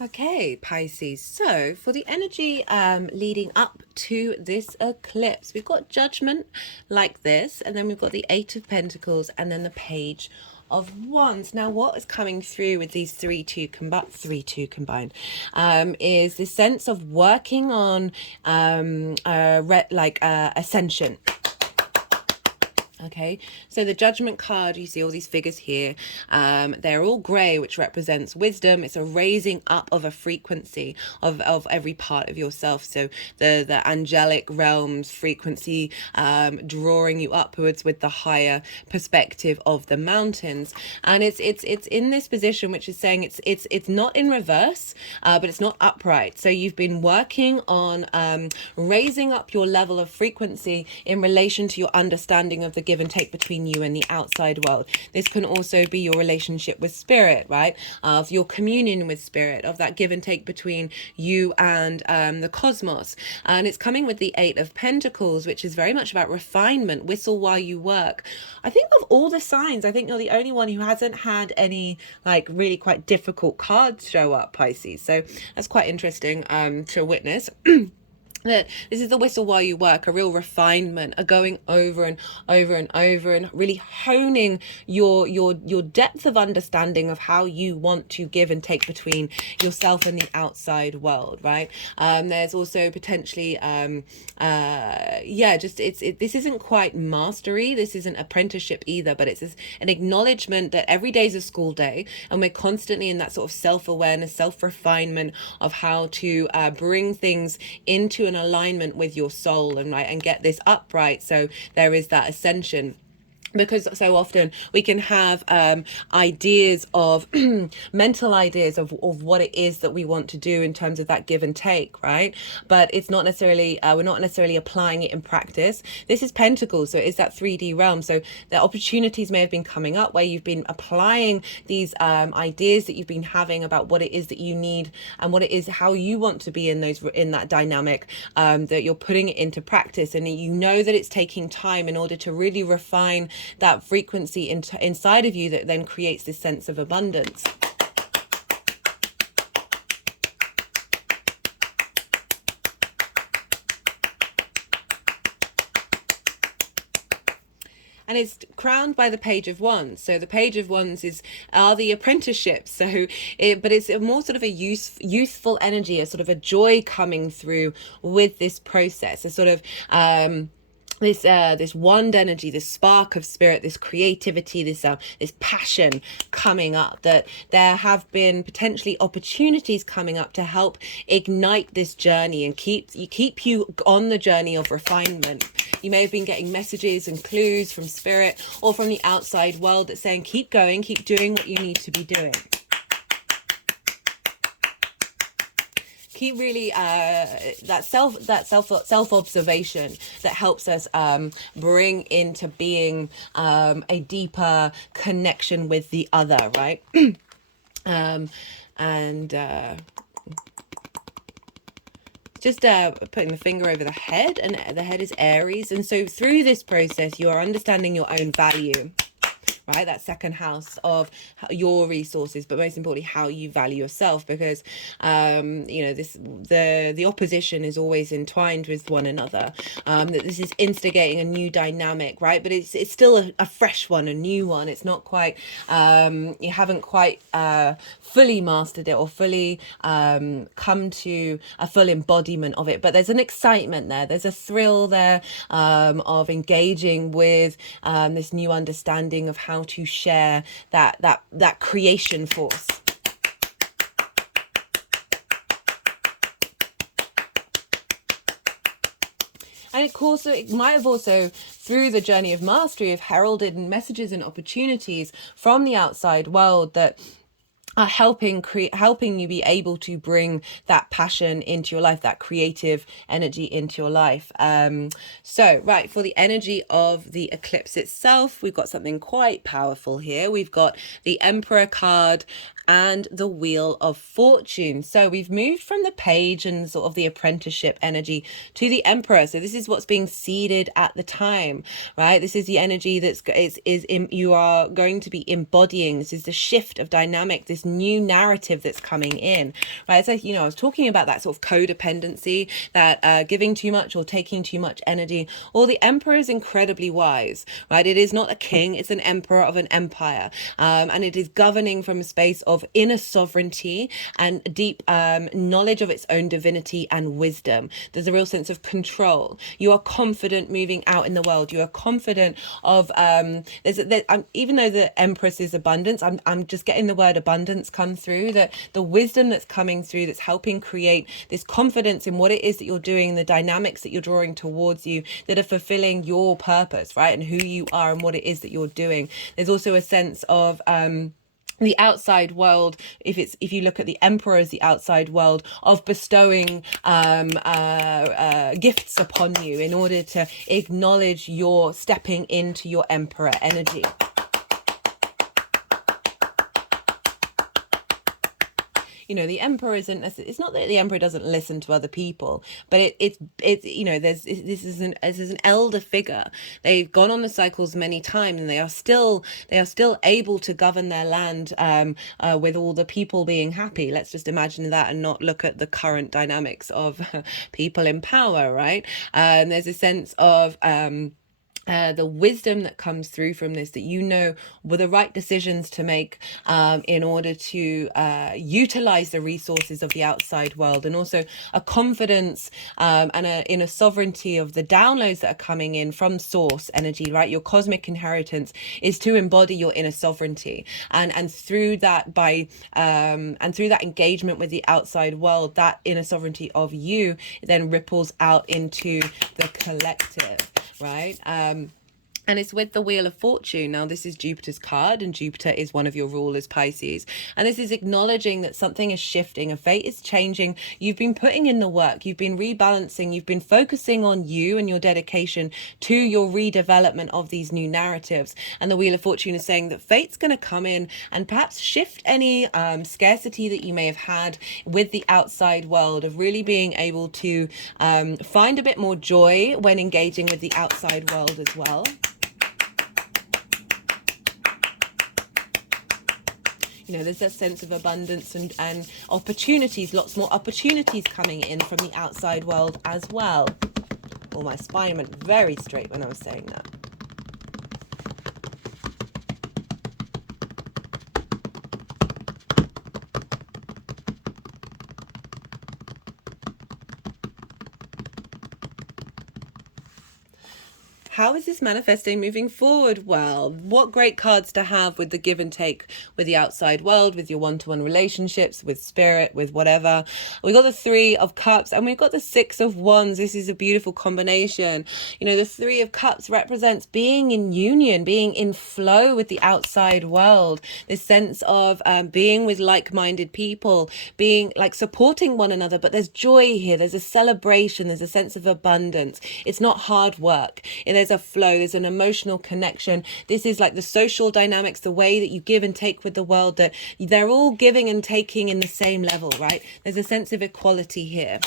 Okay, Pisces. So for the energy leading up to this eclipse, we've got Judgment like this, and then we've got the Eight of Pentacles, and then the Page of Wands. Now, what is coming through with these three two combined is the sense of working on ascension. Okay, so the Judgment card, you see all these figures here. They're all grey, which represents wisdom. It's a raising up of a frequency of every part of yourself. So the angelic realms frequency, drawing you upwards with the higher perspective of the mountains. And it's in this position, which is saying it's not in reverse, but it's not upright. So you've been working on raising up your level of frequency in relation to your understanding of the give and take between you and the outside world. This can also be your relationship with spirit, right? Of your communion with spirit, of that give and take between you and the cosmos. And it's coming with the Eight of Pentacles, which is very much about refinement. Whistle while you work. I think of all the signs, I think you're the only one who hasn't had any like really quite difficult cards show up, Pisces. So that's quite interesting to witness. That this is the whistle while you work, a real refinement, a going over and over and over and really honing your depth of understanding of how you want to give and take between yourself and the outside world, right? There's also potentially this isn't quite mastery, this isn't apprenticeship either, but it's an acknowledgement that every day is a school day, and we're constantly in that sort of self-awareness, self-refinement of how to bring things into an alignment with your soul and get this upright, so there is that ascension. Because so often we can have ideas of mental ideas of what it is that we want to do in terms of that give and take, right? But it's not necessarily we're not necessarily applying it in practice. This is Pentacles, so it's that 3D realm. So the opportunities may have been coming up where you've been applying these ideas that you've been having about what it is that you need and what it is, how you want to be in that dynamic, that you're putting it into practice, and you know that it's taking time in order to really refine that frequency inside of you that then creates this sense of abundance. And it's crowned by the Page of Wands. So the Page of Wands are the apprenticeships. So but it's a more sort of a youthful energy, a sort of a joy coming through with this process, a sort of this wand energy, this spark of spirit, this creativity, this passion coming up, that there have been potentially opportunities coming up to help ignite this journey and keep you on the journey of refinement. You may have been getting messages and clues from spirit or from the outside world that's saying, keep going, keep doing what you need to be doing. Keep really that self observation that helps us bring into being a deeper connection with the other, right? Just putting the finger over the head, and the head is Aries, and so through this process you are understanding your own value, right? That second house of your resources, but most importantly how you value yourself, because the opposition is always entwined with one another, that this is instigating a new dynamic, right? But it's still a fresh one, a new one. It's not quite you haven't quite fully mastered it or fully come to a full embodiment of it, but there's an excitement there, there's a thrill there of engaging with this new understanding of how to share that creation force. And of course, it might have also, through the journey of mastery, have heralded messages and opportunities from the outside world that are helping you be able to bring that passion into your life, that creative energy into your life. So right, for the energy of the eclipse itself, we've got something quite powerful here. We've got the Emperor card and the Wheel of Fortune. So we've moved from the Page and sort of the apprenticeship energy to the Emperor. So this is what's being seeded at the time, right? This is the energy you are going to be embodying. This is the shift of dynamic, this new narrative that's coming in, right? So, I was talking about that sort of codependency, that giving too much or taking too much energy. Well, the Emperor is incredibly wise, right? It is not a king, it's an emperor of an empire. And it is governing from a space of inner sovereignty and deep knowledge of its own divinity and wisdom. There's a real sense of control. You are confident moving out in the world. You are confident of even though the Empress is abundance, I'm just getting the word abundance come through, that the wisdom that's coming through, that's helping create this confidence in what it is that you're doing, the dynamics that you're drawing towards you, that are fulfilling your purpose, right? And who you are and what it is that you're doing. There's also a sense of the outside world, if you look at the Emperor as the outside world, of bestowing gifts upon you in order to acknowledge your stepping into your Emperor energy. The Emperor isn't, it's not that the Emperor doesn't listen to other people, but this is an elder figure. They've gone on the cycles many times, and they are still able to govern their land with all the people being happy. Let's just imagine that and not look at the current dynamics of people in power, right? There's a sense of the wisdom that comes through from this, that were the right decisions to make in order to utilize the resources of the outside world, and also a confidence and in a sovereignty of the downloads that are coming in from source energy, right? Your cosmic inheritance is to embody your inner sovereignty, and through that through that engagement with the outside world, that inner sovereignty of you then ripples out into the collective, right? And it's with the Wheel of Fortune. Now, this is Jupiter's card, and Jupiter is one of your rulers, Pisces. And this is acknowledging that something is shifting, a fate is changing. You've been putting in the work, you've been rebalancing, you've been focusing on you and your dedication to your redevelopment of these new narratives. And the Wheel of Fortune is saying that fate's going to come in and perhaps shift any scarcity that you may have had with the outside world, of really being able to find a bit more joy when engaging with the outside world as well. There's a sense of abundance and opportunities, lots more opportunities coming in from the outside world as well. Oh, my spine went very straight when I was saying that. How is this manifesting moving forward? Well, what great cards to have with the give and take with the outside world, with your one-to-one relationships, with spirit, with whatever. We got the Three of Cups and we've got the Six of Wands. This is a beautiful combination. The Three of Cups represents being in union, being in flow with the outside world. This sense of being with like-minded people, being like supporting one another, but there's joy here. There's a celebration. There's a sense of abundance. It's not hard work. There's a flow, there's an emotional connection. This is like the social dynamics, the way that you give and take with the world, that they're all giving and taking in the same level, right? There's a sense of equality here.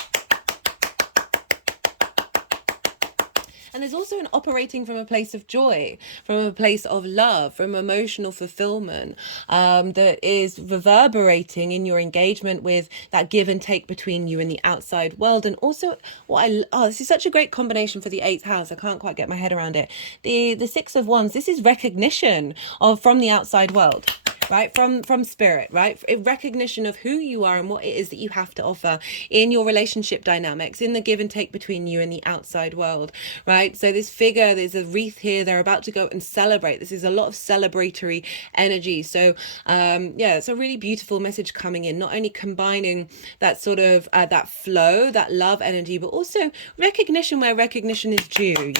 And there's also an operating from a place of joy, from a place of love, from emotional fulfillment, that is reverberating in your engagement with that give and take between you and the outside world. And also, this is such a great combination for the 8th house. I can't quite get my head around it. The Six of Wands, this is recognition from the outside world. Right, from spirit, right? A recognition of who you are and what it is that you have to offer in your relationship dynamics, in the give and take between you and the outside world, right? So this figure, there's a wreath here. They're about to go and celebrate. This is a lot of celebratory energy. So it's a really beautiful message coming in, not only combining that sort of that flow, that love energy, but also recognition where recognition is due,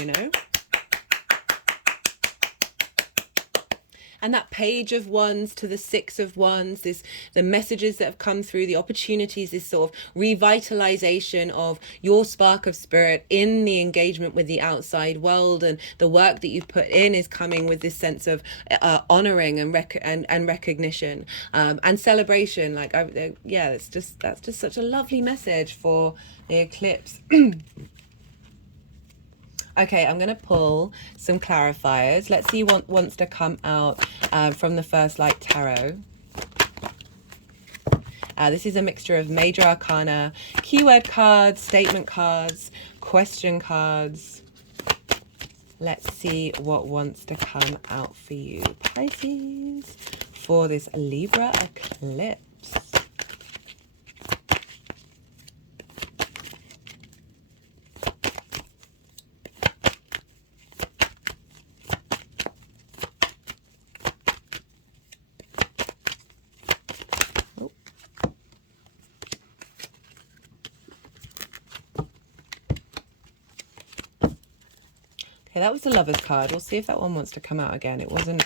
And that Page of Wands to the Six of Wands, the messages that have come through, the opportunities, this sort of revitalization of your spark of spirit in the engagement with the outside world, and the work that you've put in is coming with this sense of honoring and recognition, and celebration. Like, yeah, that's just such a lovely message for the eclipse. Okay, I'm going to pull some clarifiers. Let's see what wants to come out from the First Light Tarot. This is a mixture of major arcana, keyword cards, statement cards, question cards. Let's see what wants to come out for you, Pisces, for this Libra eclipse. Okay, that was the Lover's card. We'll see if that one wants to come out again. It was a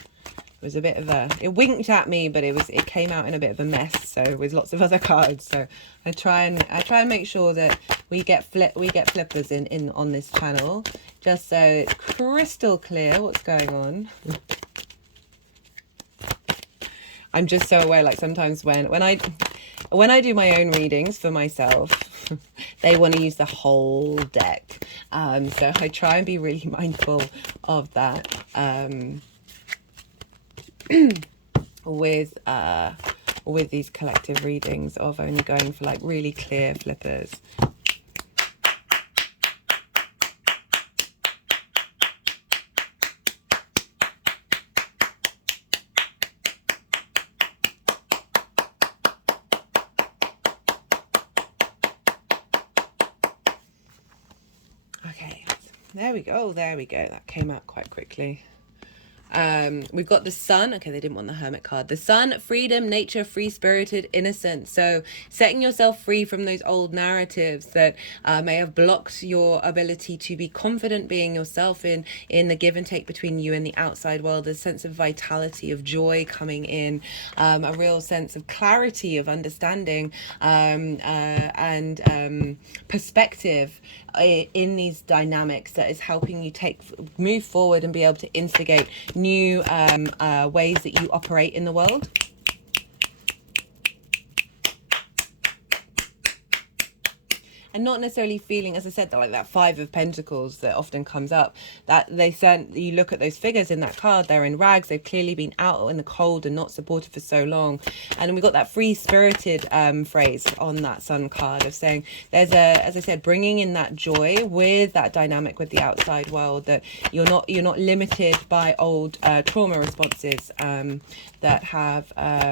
bit of a, it winked at me, but it came out in a bit of a mess. So with lots of other cards. So I try and make sure that we get flippers in on this channel, just so it's crystal clear what's going on. I'm just so aware, like sometimes when I do my own readings for myself, they want to use the whole deck. So I try and be really mindful of that with these collective readings, of only going for like really clear flippers. Okay, there we go. That came out quite quickly. We've got the Sun. Okay, they didn't want the Hermit card. The Sun, freedom, nature, free-spirited, innocent. So setting yourself free from those old narratives that may have blocked your ability to be confident being yourself in the give and take between you and the outside world. A sense of vitality, of joy coming in, a real sense of clarity, of understanding, and perspective in these dynamics that is helping you move forward and be able to instigate new ways that you operate in the world. And not necessarily feeling, as I said, that like that Five of Pentacles that often comes up, that you look at those figures in that card, they're in rags, they've clearly been out in the cold and not supported for so long. And we got that free-spirited phrase on that Sun card of saying there's as I said, bringing in that joy with that dynamic with the outside world, that you're not limited by old trauma responses that have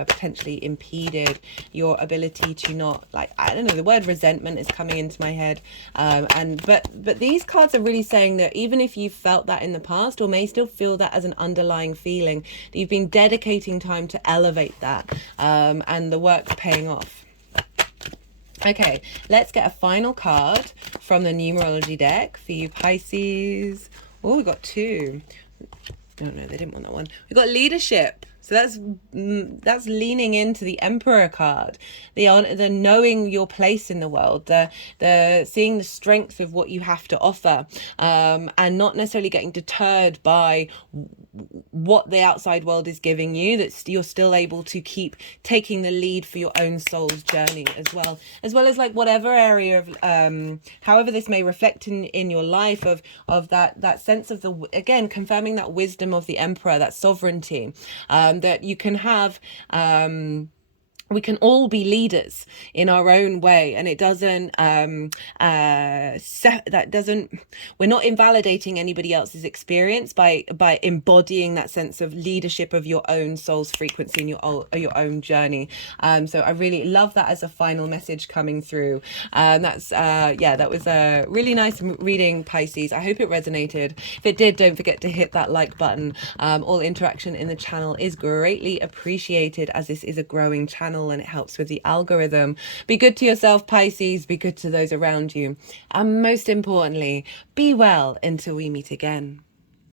potentially impeded your ability to not, like, I don't know, the word resentment is coming into my head, but these cards are really saying that even if you felt that in the past, or may still feel that as an underlying feeling, that you've been dedicating time to elevate that, and the work's paying off. Okay, let's get a final card from the numerology deck for you, Pisces. Oh, we got two. Oh no, they didn't want that one. We got leadership. So that's leaning into the Emperor card, the knowing your place in the world, the seeing the strength of what you have to offer, and not necessarily getting deterred by what the outside world is giving you, that you're still able to keep taking the lead for your own soul's journey as well as like whatever area of however this may reflect in your life, of that sense of again confirming that wisdom of the Emperor, that sovereignty, that you can have. We can all be leaders in our own way, and it doesn't we're not invalidating anybody else's experience by embodying that sense of leadership of your own soul's frequency and your own journey. So I really love that as a final message coming through. That was a really nice reading, Pisces. I hope it resonated. If it did, don't forget to hit that like button. All interaction in the channel is greatly appreciated, as this is a growing channel and it helps with the algorithm. Be good to yourself, Pisces. Be good to those around you. And most importantly, be well until we meet again.